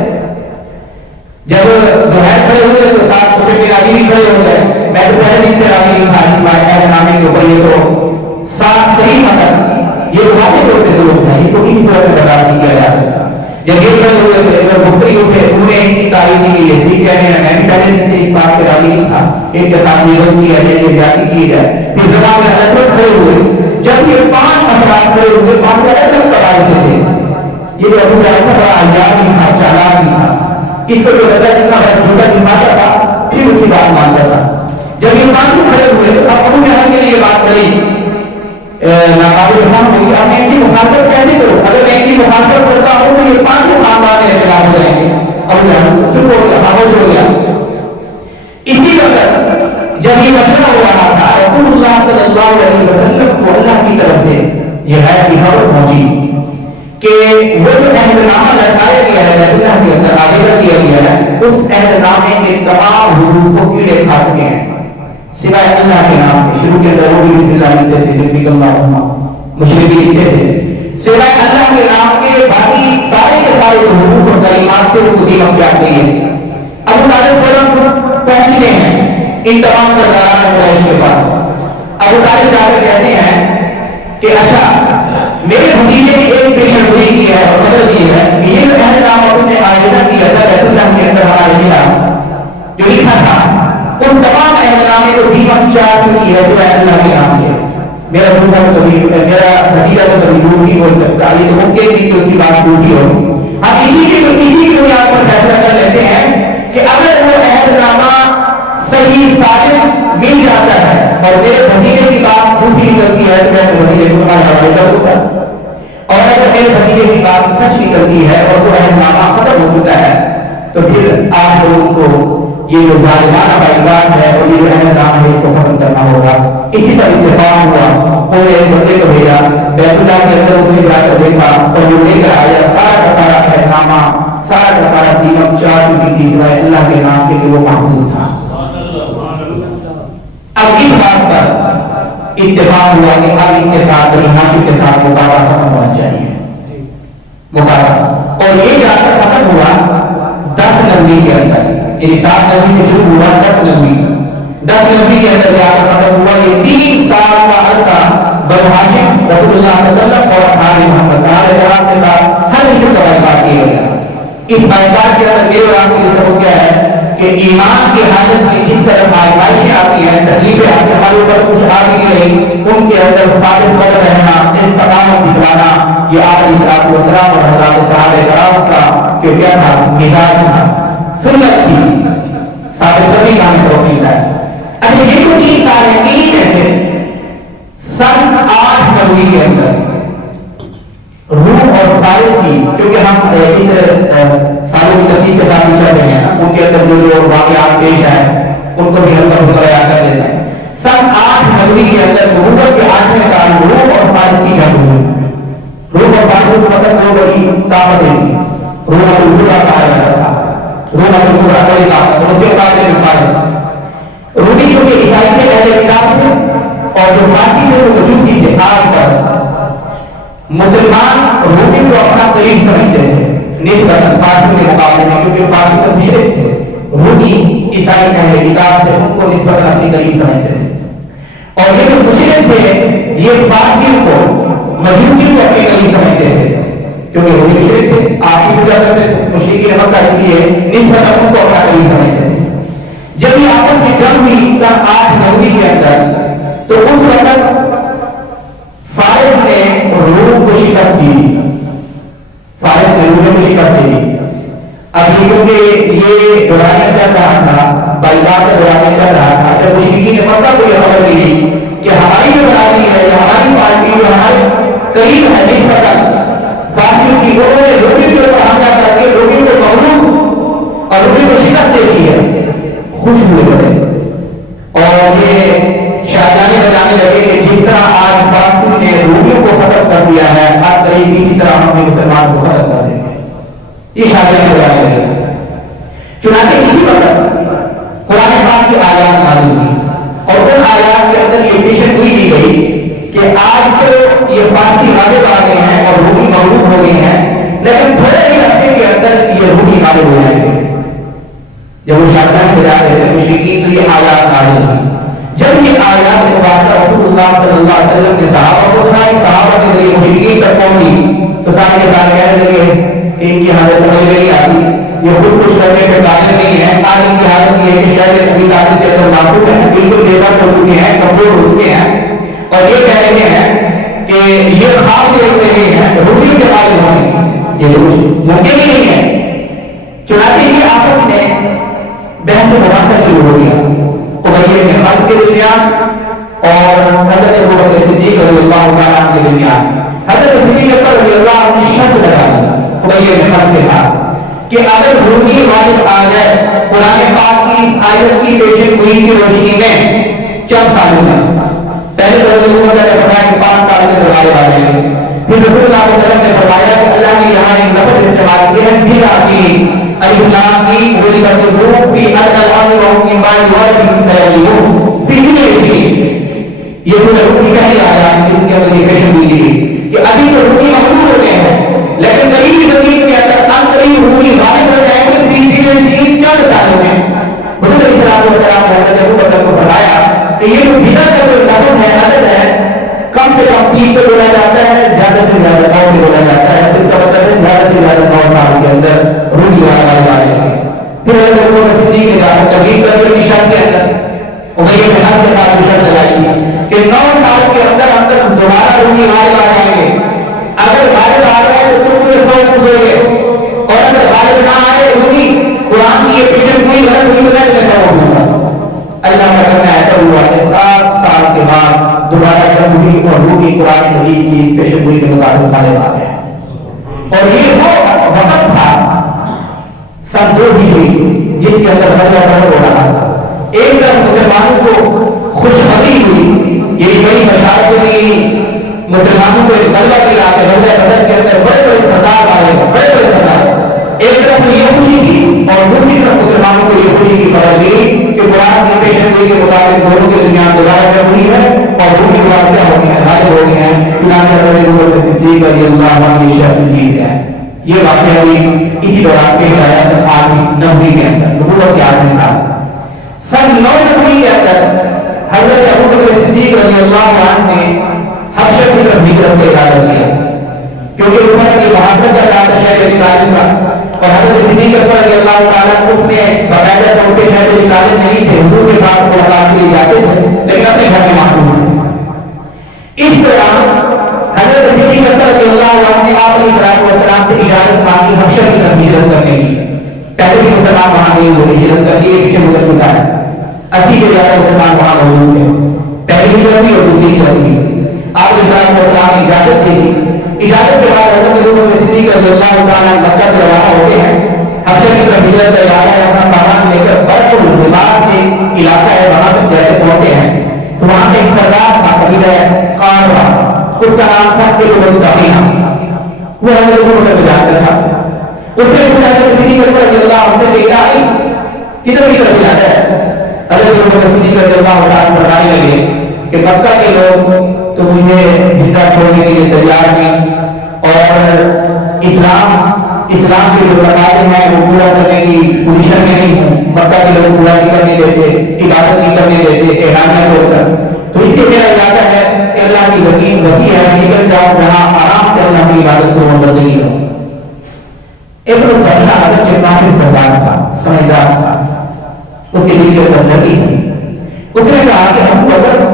جب زہیر کھڑے ہوئے تو ساتھ مطعم بن عدی بھی کھڑے ہو گئے. میں تو پہلے دن سے راضی نہیں تھا اس بات نامے کے اوپر. یہ تو ساتھ صحیح مطلب یہ واضح طور پہ ضرورت ہے, اس کو کسی طرح سے برداشت نہیں کیا جا سکتا. جب یہ کھڑے ہوئے تھے جب بختری اٹھے انہوں نے ان کی تعریف کی ہے, ٹھیک کہہ رہے ہیں, میں بھی پہلے دن سے اس بات سے راضی نہیں تھا, ایک کے ساتھ یہ لوگ کیا جائے, یہ زیادتی کی جائے. پھر زبان میں حضرت کھڑے ہوئے, جب یہ 5 افراد کھڑے ہوئے 5 الگ الگ قبائل سے تھے. یہ جو ابو جہل تھا بڑا عیار بھی تھا, چالاک بھی تھا. اس کو جو نظر جتنا بڑا جھوٹا دکھاتا تھا پھر اس کی بات مانتا تھا. جب یہ 5 کھڑے ہوئے تو اب ابو جہل کے لیے بات کری ناقابل فہم ہوئی. اب میں ان کی مخاطب کیسے کروں؟ اگر میں ان کی مخاطب کرتا ہوں تو یہ 5 خاندان میں اختلاف ہو جائیں گے. ابو جہل چپ ہو گیا, خاموش ہو گیا. اسی وقت جب یہ مشورہ ہو رہا تھا رسول اللہ صلی اللہ علیہ وسلم کو اللہ کی طرف سے یہ غیب کی خبر پہنچی کہ وہ جو عہد نامہ لٹکایا گیا ہے بیت اللہ کے اندر آویزہ کیا گیا ہے, اس عہد نامے کے تمام حروف کو کیڑے کھا چکے ہیں سوائے اللہ کے نام کے. شروع کے اندر وہ بھی بسم اللہ لکھتے تھے, بسم اللہ مشرقی لکھتے تھے. سوائے اللہ کے نام کے باقی سارے کے سارے حروف اور کلمات سے وہ دیمک پیاٹ گئی ہے. ابو طالب فوراً پہنچتے ہیں ان تمام سرداران قریش کے پاس. ابو طالب جا کے کہتے ہیں کہ اچھا میرے بھتیجے نے ایک پیشن گوئی کی ہے اور مدد دی ہے کہ یہ جو اہل نام اور نے آئینہ کیا تھا بیت اللہ کے اندر ہمارے خلاف جو لکھا تھا ان تمام اہل نامے کو دیمک چاٹ کی ہے جو اہل اللہ کے نام کے. میرا بھتیجا تو کبھی جھوٹ نہیں بول سکتا, یہ تو ممکن نہیں کہ اس کی بات جھوٹی ہو. ہم اسی کی بنیاد پر فیصلہ کر لیتے ہیں کہ اگر وہ عہد نامہ صحیح ثابت مل جاتا ہے اور میرے بھتیجے کی بات جھوٹی نکلتی ہے تو میں بھتیجے کو تمہارے حوالے کر دوں گا, اور اگر میرے بھتیجے میری بات سچ نکلتی ہے اور وہ اہنامہ ختم ہو چکا ہے تو پھر آپ لوگوں کو یہ جو ظالمانہ بائیکاٹ ہے اور یہ جو اہنام ہے اس کو ختم کرنا ہوگا. اسی طرح اتفاق ہوا, انہوں نے ایک بندے کو بھیجا, بیت اللہ کے اندر اس نے جا کر دیکھا اور جو لے کر آیا سارا کا سارا اہنامہ, سارا کا سارا دیمک چار چکی تھی سوائے اللہ کے نام کے لیے وہ محفوظ تھا. اب اس بات پر اتفاق ہوا کہ اب ان کے ساتھ ایمان کے ساتھ مقابلہ ختم ہونا چاہیے, مقابلہ. اور یہ جا کر ختم ہوا 10 نبی کے اندر, یعنی 7 نبی سے شروع ہوا 10 نبی کے اندر جا کر ختم ہوا. یہ 3 سال کا عرصہ بنو ہاشم رسول اللہ صلی اللہ علیہ وسلم اور اصحاب محمد صلی اللہ علیہ وسلم کے ساتھ ہر کسی کا بائیکاٹ کیا گیا. اس بائیکاٹ کے اندر میرے آپ کے سبب کیا ہے کہ ایمان کی حالت میں جس طرح آزمائشیں آتی ہیں, تکلیفیں آتی ہیں, ہمارے اوپر کچھ آ بھی نہیں, ان کے اندر ثابت قدم رہنا, استقامت دکھلانا, یہ آپ الصلوۃ والسلام اور حضرات صحابہ کرام کا کہ کیا تھا, مزاج تھا, سنت تھی, ثابت قدمی کا ہمیں سبق ملتا ہے. اچھا یہ جو 3 سال ہیں, 3 میں سے سن 8 نبوی کے اندر روم اور فارس کی, کیونکہ ہم اس سالوں کی ترتیب کے ساتھ چل رہے ہیں, ان کے اندر جو واقعات پیش ہیں ان کو بھی ہم پر بیان کر دیتے ہیں. سن 8 نبوی کے اندر نبوت کے 8ویں سال روم اور فارس کی جنگ ہوئی. روم اور فارس سے مطلب دو بڑی طاقتیں تھیں. روم الکبریٰ کہا جاتا تھا, روم الکبریٰ بڑی طاقت, اور اس کے مقابلے میں فارس. رومی جو کہ عیسائی کے اہل کتاب تھے اور جو فارسی تھے وہ مجوسی تھے. آج پر مسلمان رومی کو اپنا قریب سمجھتے تھے نسبت فارسی کے مقابلے میں, کیونکہ فارسی تو مشرک تھے, رومی عیسائی اہل کتاب تھے, ان کو نسبت اپنی قریب سمجھتے تھے. اور یہ جو مشرک تھے یہ فارسی کو مجوسی کو اپنے قریب سمجھتے تھے, کیونکہ وہ مشرک تھے, آپ کی پوجا کرتے تھے, مشرکین مکہ, اس لیے نسبت ان کو اپنا قریب سمجھتے تھے. جب یہ آپس میں جنگ ہوئی سن 8 نبوی کے اندر تو اس وقت فارس نے روم کو شکست دی, فارس نے روم کو شکست دی. اب کیونکہ یہ دورانیہ چل رہا تھا, بائیکاٹ کا دورانیہ چل رہا تھا, جب مشرکین نے مکہ کو یہ خبر ملی کہ ہماری جو برادری ہے یا ہماری پارٹی جو ہمارے قریب ہے نسبت فارسیوں کی, انہوں نے رومی کے اوپر حملہ کر کے رومی کو مغلوب اور رومی کو شکست دے دی ہے, خوش ہوئے بڑے. اور یہ شاہجہاں بتانے لگے کہ جس طرح آج فارسیوں نے رومیوں کو ختم کر دیا ہے, ہر قریب اسی طرح ہم نے مسلمان کو ختم کر دیں گے. یہ شاہجہاں بتانے لگے. چنانچہ اسی وقت قرآن پاک کی آیات نازل ہوئی اور ان آیات کے اندر یہ پیشن گوئی دی گئی کہ آج تو یہ فارسی غالب آ گئے ہیں اور رومی مغلوب ہو گئے ہیں, لیکن تھوڑے ہی عرصے کے اندر یہ رومی غالب ہو جائیں گے. جب وہ شاہجہاں بتا رہے تھے مشرکین تو یہ آیات نازل ہوئی. جب یہ آیات مبارکہ رسول اللہ صلی اللہ علیہ وسلم کے صحابہ کو سنائی, صحابہ کے ذریعے مشرکین تک پہنچی تو سارے کے سارے کہنے لگے کہ ان کی حالت سمجھ میں نہیں آتی, یہ خود کچھ کرنے کے قابل نہیں ہے. آج ان کی حالت یہ ہے کہ شاید ابھی طالب کے اندر معصوم ہیں, بالکل بے بس ہو چکے ہیں, کمزور ہو چکے ہیں, اور یہ کہہ رہے ہیں کہ یہ خواب دیکھ رہے ہیں رومی کے بارے میں, یہ ممکن ہی نہیں ہے. چنانچہ یہ آپس میں بحث و مباحثہ شروع ہو گیا ابی بن خلف کے درمیان اور حضرت ابوبکر صدیق رضی اللہ تعالیٰ عنہ کے درمیان. حضرت صدیق اکبر رضی اللہ عنہ نے شرط لگا ابی بن خلف سے کہا کہ اگر رومی غالب آ جائے قرآن پاک کی اس آیت کی پیشن گوئی کی روشنی میں چند سالوں میں, پہلے تو رسول اللہ نے فرمایا کہ 5 سال میں غالب آ جائیں گے. پھر رسول اللہ صلی اللہ علیہ وسلم نے فرمایا کہ اللہ نے یہاں ایک لفظ استعمال کیا ہے بھیڑ الاسلام کی غلبت الروم فی ارض الارض وهم من بعد غلبهم سيغلبون فی دین الاسلام. یہ سورہ روم کی پہلی آیات ہے جن کے اندر یہ پیشن گوئی کی کہ ابھی تو رومی مغلوب ہو گئے ہیں, لیکن قریبی زمین کے اندر ان قریب رومی غالب ہو جائیں گے فی دین الاسلام چند سالوں میں. حضور علیہ السلام نے حضرت ابوبکر کو فرمایا کہ یہ جو بدعت کا جو لفظ ہے عدد ہے, کم سے کم 3 پہ بولا جاتا ہے, زیادہ سے زیادہ 9 پہ بولا جاتا ہے. اس کا مطلب ہے زیادہ سے زیادہ 9 سال کے اندر رومی غالب آ جائیں گے. پھر حضرت ابوبکر صدیق نے کہا تبلیغ کا جو نشان کے اندر ابی بن خلف کے ساتھ شرط لگائی کہ 9 سال کے اندر اندر دوبارہ رومی غالب آ جائیں گے. اگر غالب آ گئے تو تم مجھے 100 اونٹ دو گے, اور اگر غالب نہ آئے رومی قرآن کی یہ پیشن گوئی غلط ہوئی تو میں 100 اونٹ دوں گا. اللہ کا کہنا ایسا ہوا کہ 7 سال کے بعد دوبارہ جنگ ہوئی اور رومی قرآن مجید کی اس پیشن گوئی کے مطابق غالب آ گئے. اور یہ وہ وقت تھا سن 2 ہجری جس کے اندر غزوہ بدر ہو رہا تھا. ایک طرف مسلمانوں کو خوشخبری ہوئی، یہ بڑی بشارت ہوئی، مسلمانوں کو ایک غلبہ ملا کہ غزوہ بدر کے اندر بڑے بڑے سردار آئے، بڑے بڑے سردار. ایک طرف یہ خوشی کی اور دوسری طرف مسلمانوں کو یہ خوشی کی خبر دی کہ قرآن کی پیشن گوئی کے مطابق دونوں کے درمیان دوبارہ جنگ ہوئی ہے اور دوسری بات کیا ہو گئی ہے، غالب ہو گئی ہیں. چنانچہ حضرت ابوبکر صدیق رضی اللہ عنہ کی شہادت جیت ہے. یہ واقعہ بھی اسی دوران پیش آیا آج 9ویں کے اندر نبوت کے 8ویں سال. سن 9 کے اندر حضرت ابوبکر صدیق رضی اللہ عنہ نے حبشہ کی طرف ہجرت کا ارادہ کیا کیونکہ اس وقت یہ بہادر کا علاقہ شہر ابی طالب کا اور حضرت صدیق اکبر رضی اللہ تعالیٰ اس میں باقاعدہ طور پہ شہر ابی طالب نہیں تھے، حضور کے پاس ملاقات کے لیے جاتے تھے لیکن اپنے گھر میں معصوم تھے. اس دوران حضرت صدیق اکبر رضی اللہ عنہ نے آپ علیہ السلام سے اجازت مانگی حبشہ کی طرف ہجرت کرنے کی. پہلے بھی مسلمان وہاں نہیں ہوئے، ہجرت کر کے پیچھے گزر چکا ہے. 80 سے زیادہ مسلمان وہاں موجود ہیں. پہلی ہجرت بھی اور دوسری ہجرت بھی. آپ علیہ السلام نے اجازت دی. اجازت کے بعد حضرت ابوبکر صدیق رضی اللہ تعالیٰ مکہ سے روانہ ہوتے ہیں. حبشہ کی طرف ہجرت کا ارادہ ہے، اپنا سامان لے کر برف اور غبار کے علاقہ ہے وہاں تک جیسے پہنچے ہیں تو وہاں ایک سردار تھا قبیلہ قانوا، اس کا نام تھا ابن طغینہ. وہ حضرت ابوبکر کو جانتا تھا. اس نے پوچھا حضرت صدیق اکبر رضی اللہ عنہ سے کہ الہی کدھر کی طرف جاتا ہے؟ حضرت ابوبکر صدیق رضی اللہ عنہ بتانے لگے کہ مکہ کے لوگ تو مجھے زندہ چھوڑنے کے لیے تیار نہیں اور اسلام کے جو تقاضے ہیں وہ پورا کرنے کی پوزیشن میں نہیں ہوں. مکہ کے لوگ پورا نہیں کرنے دیتے، عبادت نہیں کرنے دیتے اعلانیہ طور پر. تو اس کے میرا ارادہ ہے کہ اللہ کی زمین وسیع ہے، نکل جاؤ جہاں آرام سے اللہ کی عبادت کو مبتدی ہو. ابن طغینہ حضرت کے کافی سردار تھا، سمجھدار تھا، اس کے دل کے اندر لگی تھی. اس نے کہا کہ ہم اگر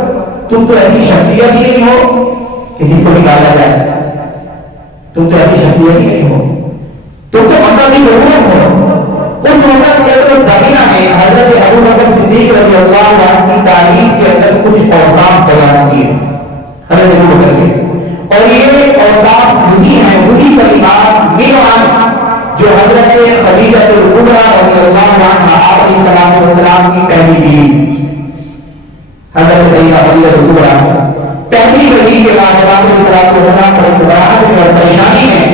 تم تو ایسی شخصیت ہی نہیں ہو کہ جس کو نکالا جائے، تم تو ایسی شخصیت ہی نہیں ہو، تم تو مکہ کی ضرورت ہو. اس وقت ابن طغینہ نے حضرت ابوبکر صدیق رضی اللہ عنہ کی تعلیم کے اندر کچھ اوصاف بیان کیے حضرت ابوبکر کے، اور یہ اوصاف وہی ہیں، وہی کلمات میوان جو حضرت خدیجہ الکبریٰ رضی اللہ عنہا آپ علیہ السلام کی پہلی بیوی حضرت سیدہ خدیجہ الکبریٰ پہلی بیوی کے بعد آپ علیہ السلام پر گھبراہٹ اور پریشانی ہے.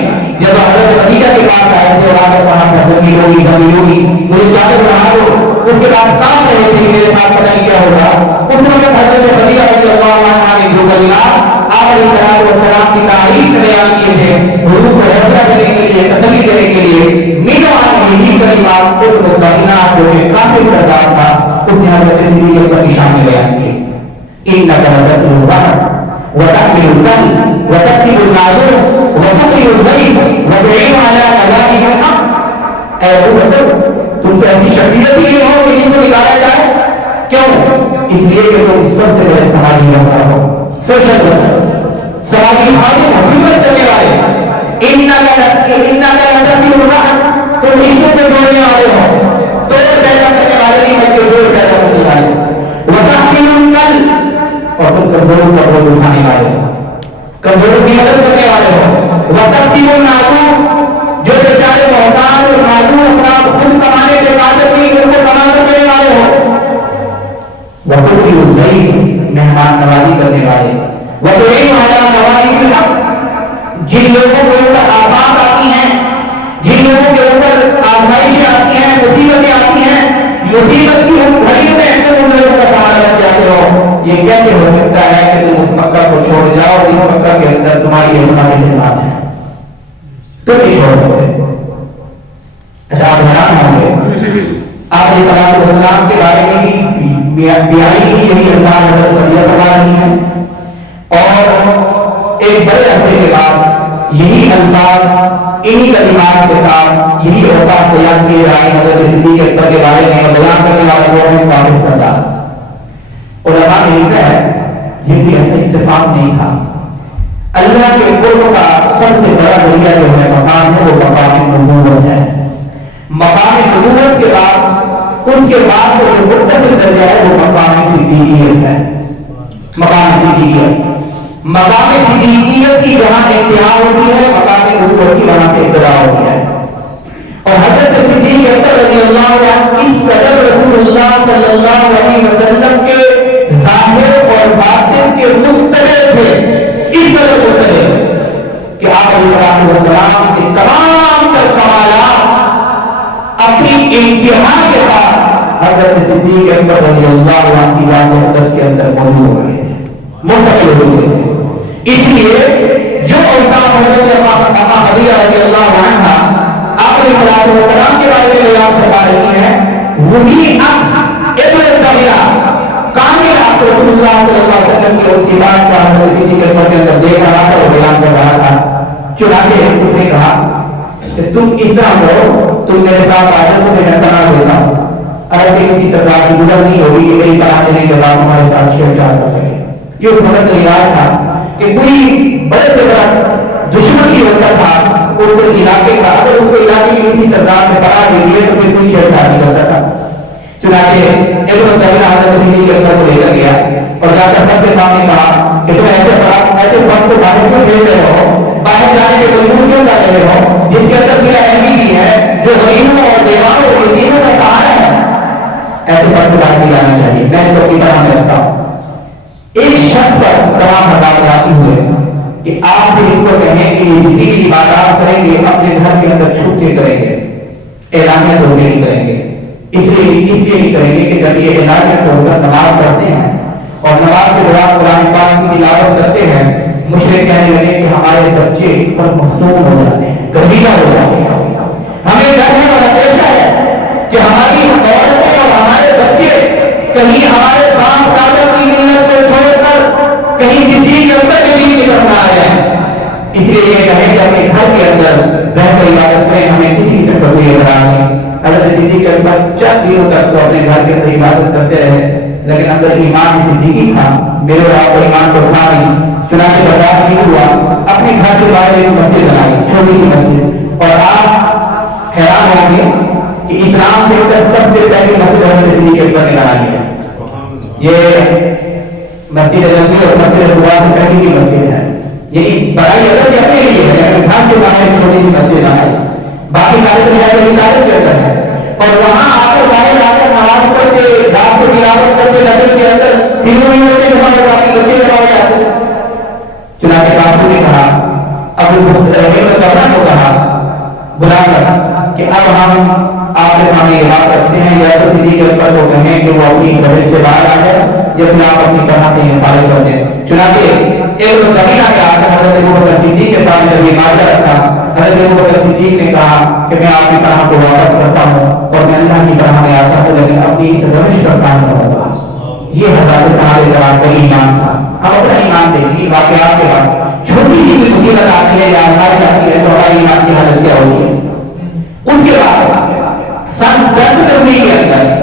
جب حضرت خدیجہ کے پاس آئے تھے اور آپ وہاں سبزی ہوگی گمی ہوگی مجھے چادر بنا دو، اس کے بعد کام رہے تھے میرے ساتھ پتہ نہیں کیا ہوگا. اس وقت حضرت خدیجہ رضی اللہ عنہا نے جو کلمات آپ علیہ السلام کی تعریف میں بیان کیے تھے، حضور کو حوصلہ دینے کے لیے، تسلی دینے کے لیے میرا یہی کلمات ابن طغینہ جو کہ کافی سردار تھا اس نے حضرت صدیق پر نشان بیان کیے. انک لتتلو البحر وتحمل الكل وتكسب المعدوم وتقري الضيف وتعين على كلامك الحق. اے ابوبکر تم تو ایسی شخصیت ہی نہیں ہو کہ جس کو نکالا جائے. کیوں؟ اس لیے کہ تم سب سے بڑے سماجی رہتا ہو، سماجی خادم حکومت کرنے والے. تم رشتوں کو جوڑنے والے ہو، توڑ پیدا کرنے والے نہیں بلکہ جوڑ پیدا کرنے والے. وتحمل الكل اور تم کمزوروں کا بوجھ اٹھانے والے ہو، کمزوروں کی مدد کرنے والے ہو. وتقسم المعدوم جو بیچارے محتاج اور معدوم افراد خود کمانے کے قادر نہیں ان کو کما کر دینے والے ہو. وتقري الضيف مہمان نوازی کرنے والے. وتعين على نوائب الحق جن لوگوں کے اوپر آفات آتی ہیں، جن لوگوں کے اوپر آزمائشیں آتی ہیں، مصیبتیں آتی ہیں، مصیبت کی ان گھڑی میں تم ان لوگوں کا سہارا لگ جاتے ہو. یہ کیسے ہو سکتا ہے کہ تم اس مکہ کو چھوڑ جاؤ جس مکہ کے اندر تمہاری یہ ساری خدمات ہیں، تم نہیں چھوڑ سکتے. اچھا آپ حیران ہوں گے آپ علیہ السلام کے بارے میں بیائی کی یہی الفاظ حضرت خدیجہ فرما رہی ہیں اور ایک بڑے عرصے کے بعد یہی الفاظ انہی کلمات کے ساتھ یہی اوصاف بیان کیے جائیں حضرت صدیق اکبر کے بارے میں. بیان کرنے والے لوگ ہیں کافی سردار. علماء نے لکھا ہے یہ بھی ایسا اتفاق نہیں تھا. اللہ کے قرب کا سب سے بڑا ذریعہ جو ہے مقام ہے وہ مقام نبوت ہے. مقام نبوت کے بعد اس کے بعد جو متصل درجہ ہے وہ مقام صدیقیت ہے. مقام صدیقیت مقام صدیقیت کی جہاں انتہا ہوتی ہے مقام نبوت کی وہاں سے ابتدا ہوتی ہے. اور حضرت صدیق اکبر رضی اللہ عنہ اس قدر رسول اللہ صلی اللہ علیہ وسلم کے ظاہر اور باطن کے مقتدر تھے، اس قدر مقتدر کہ آپ علیہ السلام کے تمام تر کمالات اپنی انتہا کے بعد حضرت صدیق اکبر رضی اللہ عنہ کی ذات مقدس کے اندر موجود ہو گئے تھے، منتقل ہو گئے تھے. اس لیے جو اوصاف حضرت اماں خدیجہ رضی اللہ عنہا آپ علیہ السلام کے بارے میں بیان فرما رہی ہیں، وہی عکس ابن طویلہ کامل آپ رسول اللہ صلی اللہ علیہ وسلم کی اسی بات کا حضرت صدیق اکبر کے اندر دیکھ رہا تھا اور بیان کر رہا تھا. چنانچہ اس نے کہا کہ تم اس طرح کرو، تم میرے ساتھ آ جاؤ، میں بنا دیتا ہوں. اگر کسی سرکار کی گزر نہیں ہوگی کہ میری طرح دینے کے بعد ہمارے ساتھ چھیڑ چھاڑ کر سکے. یہ اس وقت رواج تھا کہ کوئی بڑے سے بڑا دشمن کی ہوتا تھا اس علاقے کا، اگر اس کو علاقے کی کسی سردار نے قرار دے دیے تو پھر کوئی چھیڑ چھاڑ نہیں کرتا تھا. چنانچہ ابن طویلہ حضرت صدیق اکبر کو لے کر گیا اور جا کر سب کے سامنے کہا کہ تم ایسے وقت کو باہر کیوں بھیج رہے ہو، باہر جانے کے مجبور کیوں کر رہے ہو، جس کے اندر سیرہ اہمی بھی ہے جو غریبوں اور دیوانوں اور یتیموں کا سہارا ہے. ایسے وقت باہر نہیں جانا چاہیے، میں اس کو کی طرح میں رکھتا ہوں. ایک شخص پر تمام حضرات راضی ہوئے کہ آپ بھی ان کو کہیں کہ یہ جتنی بھی عبادات کریں گے اپنے گھر کے اندر چھپ کے کریں گے، اعلانیہ طور پہ نہیں کریں گے. اس لیے نہیں کریں گے کہ جب یہ اعلانیہ طور پر نماز پڑھتے ہیں اور نماز کے دوران قرآن پاک کی تلاوت کرتے ہیں، مشرک کہنے لگے کہ ہمارے بچے پر مختوم ہو جاتے ہیں، گردیدہ ہو جاتے ہیں. ہمیں ڈر ہے اور اندیشہ ہے کہ ہماری عورتیں اور ہمارے بچے کہیں ہمارے باپ دادا کی ملت کو چھوڑ کر کہیں صدیق اکبر کے لیے نکل رہا ہے. اس لیے یہ کہیں کہ اپنے گھر کے اندر رہ کر عبادت کریں، ہمیں کسی سے کوئی اعتراض نہیں. حضرت صدیق اکبر چند دنوں تک تو اپنے گھر کے اندر عبادت کرتے رہے، لیکن اندر ایمان صدیقی تھا، میرے اور آپ کو ایمان کو تھا نہیں. چنانچہ برداشت نہیں ہوا، اپنے گھر سے باہر ایک مسجد بنائی، چھوٹی سی مسجد. اور آپ حیران ہوں گے کہ اسلام کے اندر سب سے پہلی مسجد حضرت صدیق اکبر نے بنائی ہے. یہ مسجد نبوی اور مسجد رضوان سے پہلی کی مسجد ہے. یہی بڑائی اگر کہ اپنے لیے ہے، لیکن گھر سے باہر ایک چھوٹی سی مسجد بنائی. باقی سارے تو ہے تعریف کرتا ہے. اور وہاں آ کر باہر آ کر نماز پڑھ کے رات کو تلاوت کرتے نظر کے اندر تینوں ہی ہوتے ہمارے باقی بچے لگا ہو جاتے. چنانچہ باپو نے کہا، ابو رحمۃ کو کہا بلا کر کہ اب ہم آپ کے سامنے یہ بات کرتے ہیں، یا تو صدیق اکبر کو کہیں کہ وہ اپنی بحث سے باہر آ جائے یا پھر آپ اپنی طرح سے حفاظت کر دیں. چنانچہ ایک زمینہ کے آ کر حضرت ابوبکر صدیق کے سامنے جب یہ معاہدہ رکھا، حضرت ابوبکر صدیق نے کہا کہ میں آپ کی طرح کو واپس کرتا ہوں اور میں اللہ کی طرح میں آتا ہوں، لیکن اپنی سرزمین پر کام کروں گا. یہ حضرت صحابہ کرام کا ایمان تھا. ہم اپنا ایمان دیکھیے واقعات کے بعد چھوٹی سی مصیبت آتی ہے یا آزمائش آتی ہے تو ہماری ایمان کی حالت کیا ہوتی ہے. اس کے بعد سن 10 کے اندر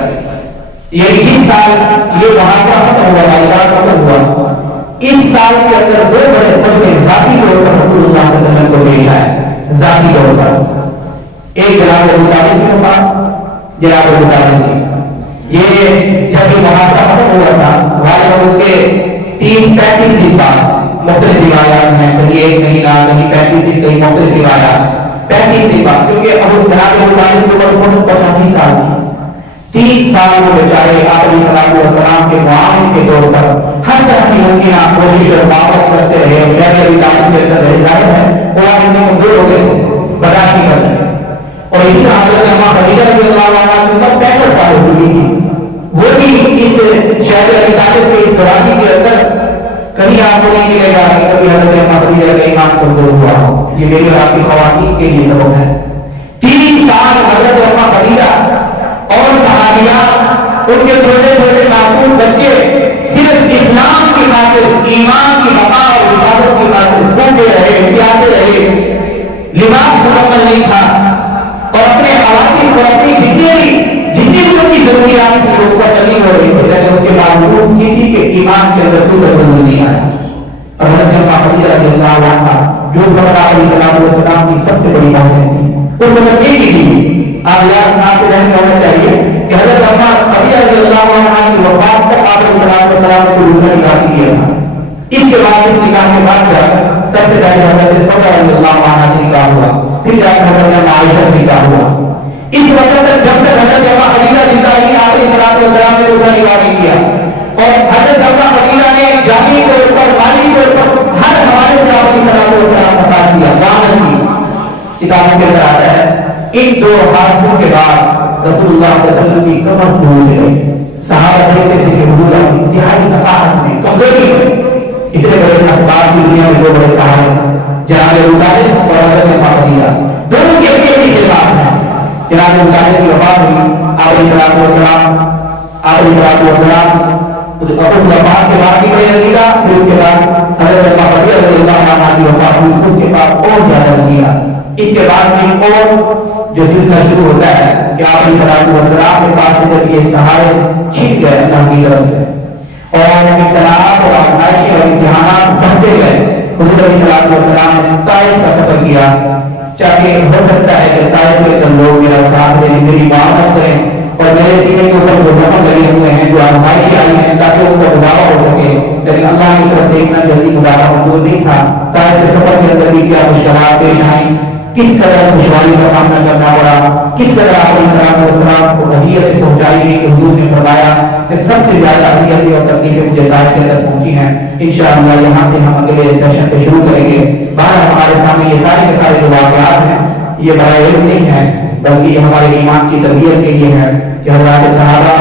یہ 20 سال یہ محاصرہ ختم ہوا، مائدان ختم ہوا. اس سال کے اندر دو بڑے صدمے ذاتی طور پر رسول اللہ صلی اللہ علیہ وسلم کو پیش آئے. ذاتی طور پر ایک جناب ابو طالب کی وفات. جناب ابو طالب یہ جب یہ محاصرہ ختم ہوا تھا، غالباً اس کے 35 دن بعد، مختلف روایات ہیں، کہیں ایک مہینہ، کہیں 35 دن، کہیں مختلف روایات 35 دن بعد، کیونکہ ابو جناب ابو طالب کی عمر 85 سال تھی. 3 سال وہ بیچارے آپ علیہ السلام کے معاون کے طور پر ہر طرح کی ممکنہ کوشش اور بابت کرتے رہے. ابھی تعلیم کے اندر رہ جائے ہیں قرآن میں کمزور ہو گئے تھے، برداشت نہیں کر سکتے. اور اسی طرح حضرت اماں خدیجہ رضی اللہ عنہا کی عمر 65 سال ہو چکی تھی. وہ بھی اس شہر ابی طالب کے اس دورانی کے اندر کبھی آپ کو نہیں ملے گا کہ کبھی حضرت اماں خدیجہ کا ایمان کمزور ہوا ہو. یہ میری اور آپ کی خواتین کے لیے سبب ہے. 3 سال حضرت اماں خدیجہ اور صحابیات، ان کے چھوٹے چھوٹے معصوم بچے صرف اسلام کی خاطر، ایمان کی بقا اور حفاظت کی خاطر بھوکے رہے، پیاسے رہے. لباس مکمل نہیں تھا اور اپنے حوادث اور اپنی جتنی بھی ان کی ضروریات کی لوگوں پر تکلیف ہو رہی تھی، لیکن اس کے باوجود کسی کے ایمان کے اندر کوئی تبدیلی نہیں آیا. اور حضرت اماں خدیجہ رضی اللہ عنہا جو اس وقت علیہ السلام کی سب سے بڑی باتیں تھی، اس وقت یہ تھی. آپ یاد سے ذہن میں ہونا چاہیے کہ حضرت اماں خدیجہ رضی اللہ عنہا کی وفات تک آپ علیہ السلام کو دوسرا نکاح کیا تھا. اس کے بعد اس نکاح کے بعد جا کر سب سے پہلے حضرت صفا رضی اللہ عنہ سے نکاح ہوا، پھر جا کر حضرت عائشہ سے نکاح ہوا۔ اس وقت تک جب تک حضرت ابا خدیجہ زندہ رہی آپ علیہ السلام نے روزہ نکاح نہیں کیا، اور حضرت ابا خدیجہ نے جانی طور پر مالی طور پر ہر حوالے سے آپ علیہ السلام کا ساتھ دیا، دامن کی کتابوں کے اندر آتا ہے۔ ان دو حادثوں کے بعد رسول اللہ صلی اللہ علیہ وسلم کی کمر ٹوٹ گئی، صحابہ دیکھتے تھے کہ حضور انتہائی نفاست میں کمزوری ہے، اتنے بڑے اسباب کی دنیا میں دو بڑے صحابہ جناب ابو طالب اور حضرت خدیجہ دونوں کی اپنی اپنی خدمات ہیں۔ جناب ابو طالب کی وفات ہوئی، آپ علیہ السلام اس وفات کے بعد بھی بڑے رنگیلا، پھر اس کے بعد حضرت خدیجہ رضی اللہ عنہا کی وفات ہوئی، اس کے بعد اور زیادہ رنگیلا۔ اس کے بعد بھی اور جو سلسلہ شروع ہوتا ہے کہ آپ علیہ السلام کے پاس سے جب یہ سہارے چھن گئے اللہ کی طرف سے اور ابتلاءات اور آزمائشیں اور امتحانات بڑھتے گئے، حضور علیہ السلام نے طائف کا سفر کیا، چاہے ہو سکتا ہے کہ طائف کے اندر لوگ میرا ساتھ دیں، میری معاونت کریں اور میرے سینے کے اوپر جو زخم لگے ہوئے ہیں، جو آزمائشیں آئی ہیں، تاکہ ان کا گزارا ہو سکے، لیکن اللہ کی طرف سے اتنا جلدی گزارا منظور نہیں تھا۔ طائف کے سفر کے اندر بھی کیا مشکلات پیش آئیں، کس طرح دشواری کا سامنا کرنا پڑا، کس طرح آپ السلام کو اذیت پہنچائی گئی کہ حضور نے فرمایا کہ سب سے زیادہ اذیتیں اور تکلیفیں مجھے طائف کے اندر پہنچی ہیں۔ انشاءاللہ یہاں سے ہم اگلے سیشن کو شروع کریں گے۔ بہرحال ہمارے سامنے یہ سارے کے سارے جو واقعات ہیں یہ برائے علم نہیں ہے، بلکہ یہ ہمارے ایمان کی تربیت کے لیے ہے کہ حضرات صحابہ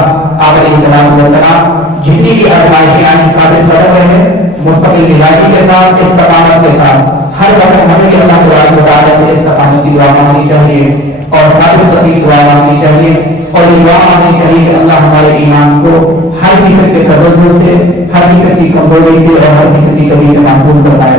آپ علیہ السلام جتنی بھی آزمائشیں آئیں ثابت کر رہے ہیں، مستقل مزاجی کے ساتھ، استقامت کے ساتھ، ہر وقت ہمیں بھی اللہ تبارک و تعالیٰ سے استقامت کی دعا مانگنی چاہیے اور ثابت قدمی کی دعا مانگنی چاہیے، اور یہ دعا مانگنی چاہیے کہ اللہ ہمارے ایمان کو ہر قسم کے تجزب سے، ہر قسم کی کمزوری سے اور ہر قسم کی کمی سے محفوظ فرمائے۔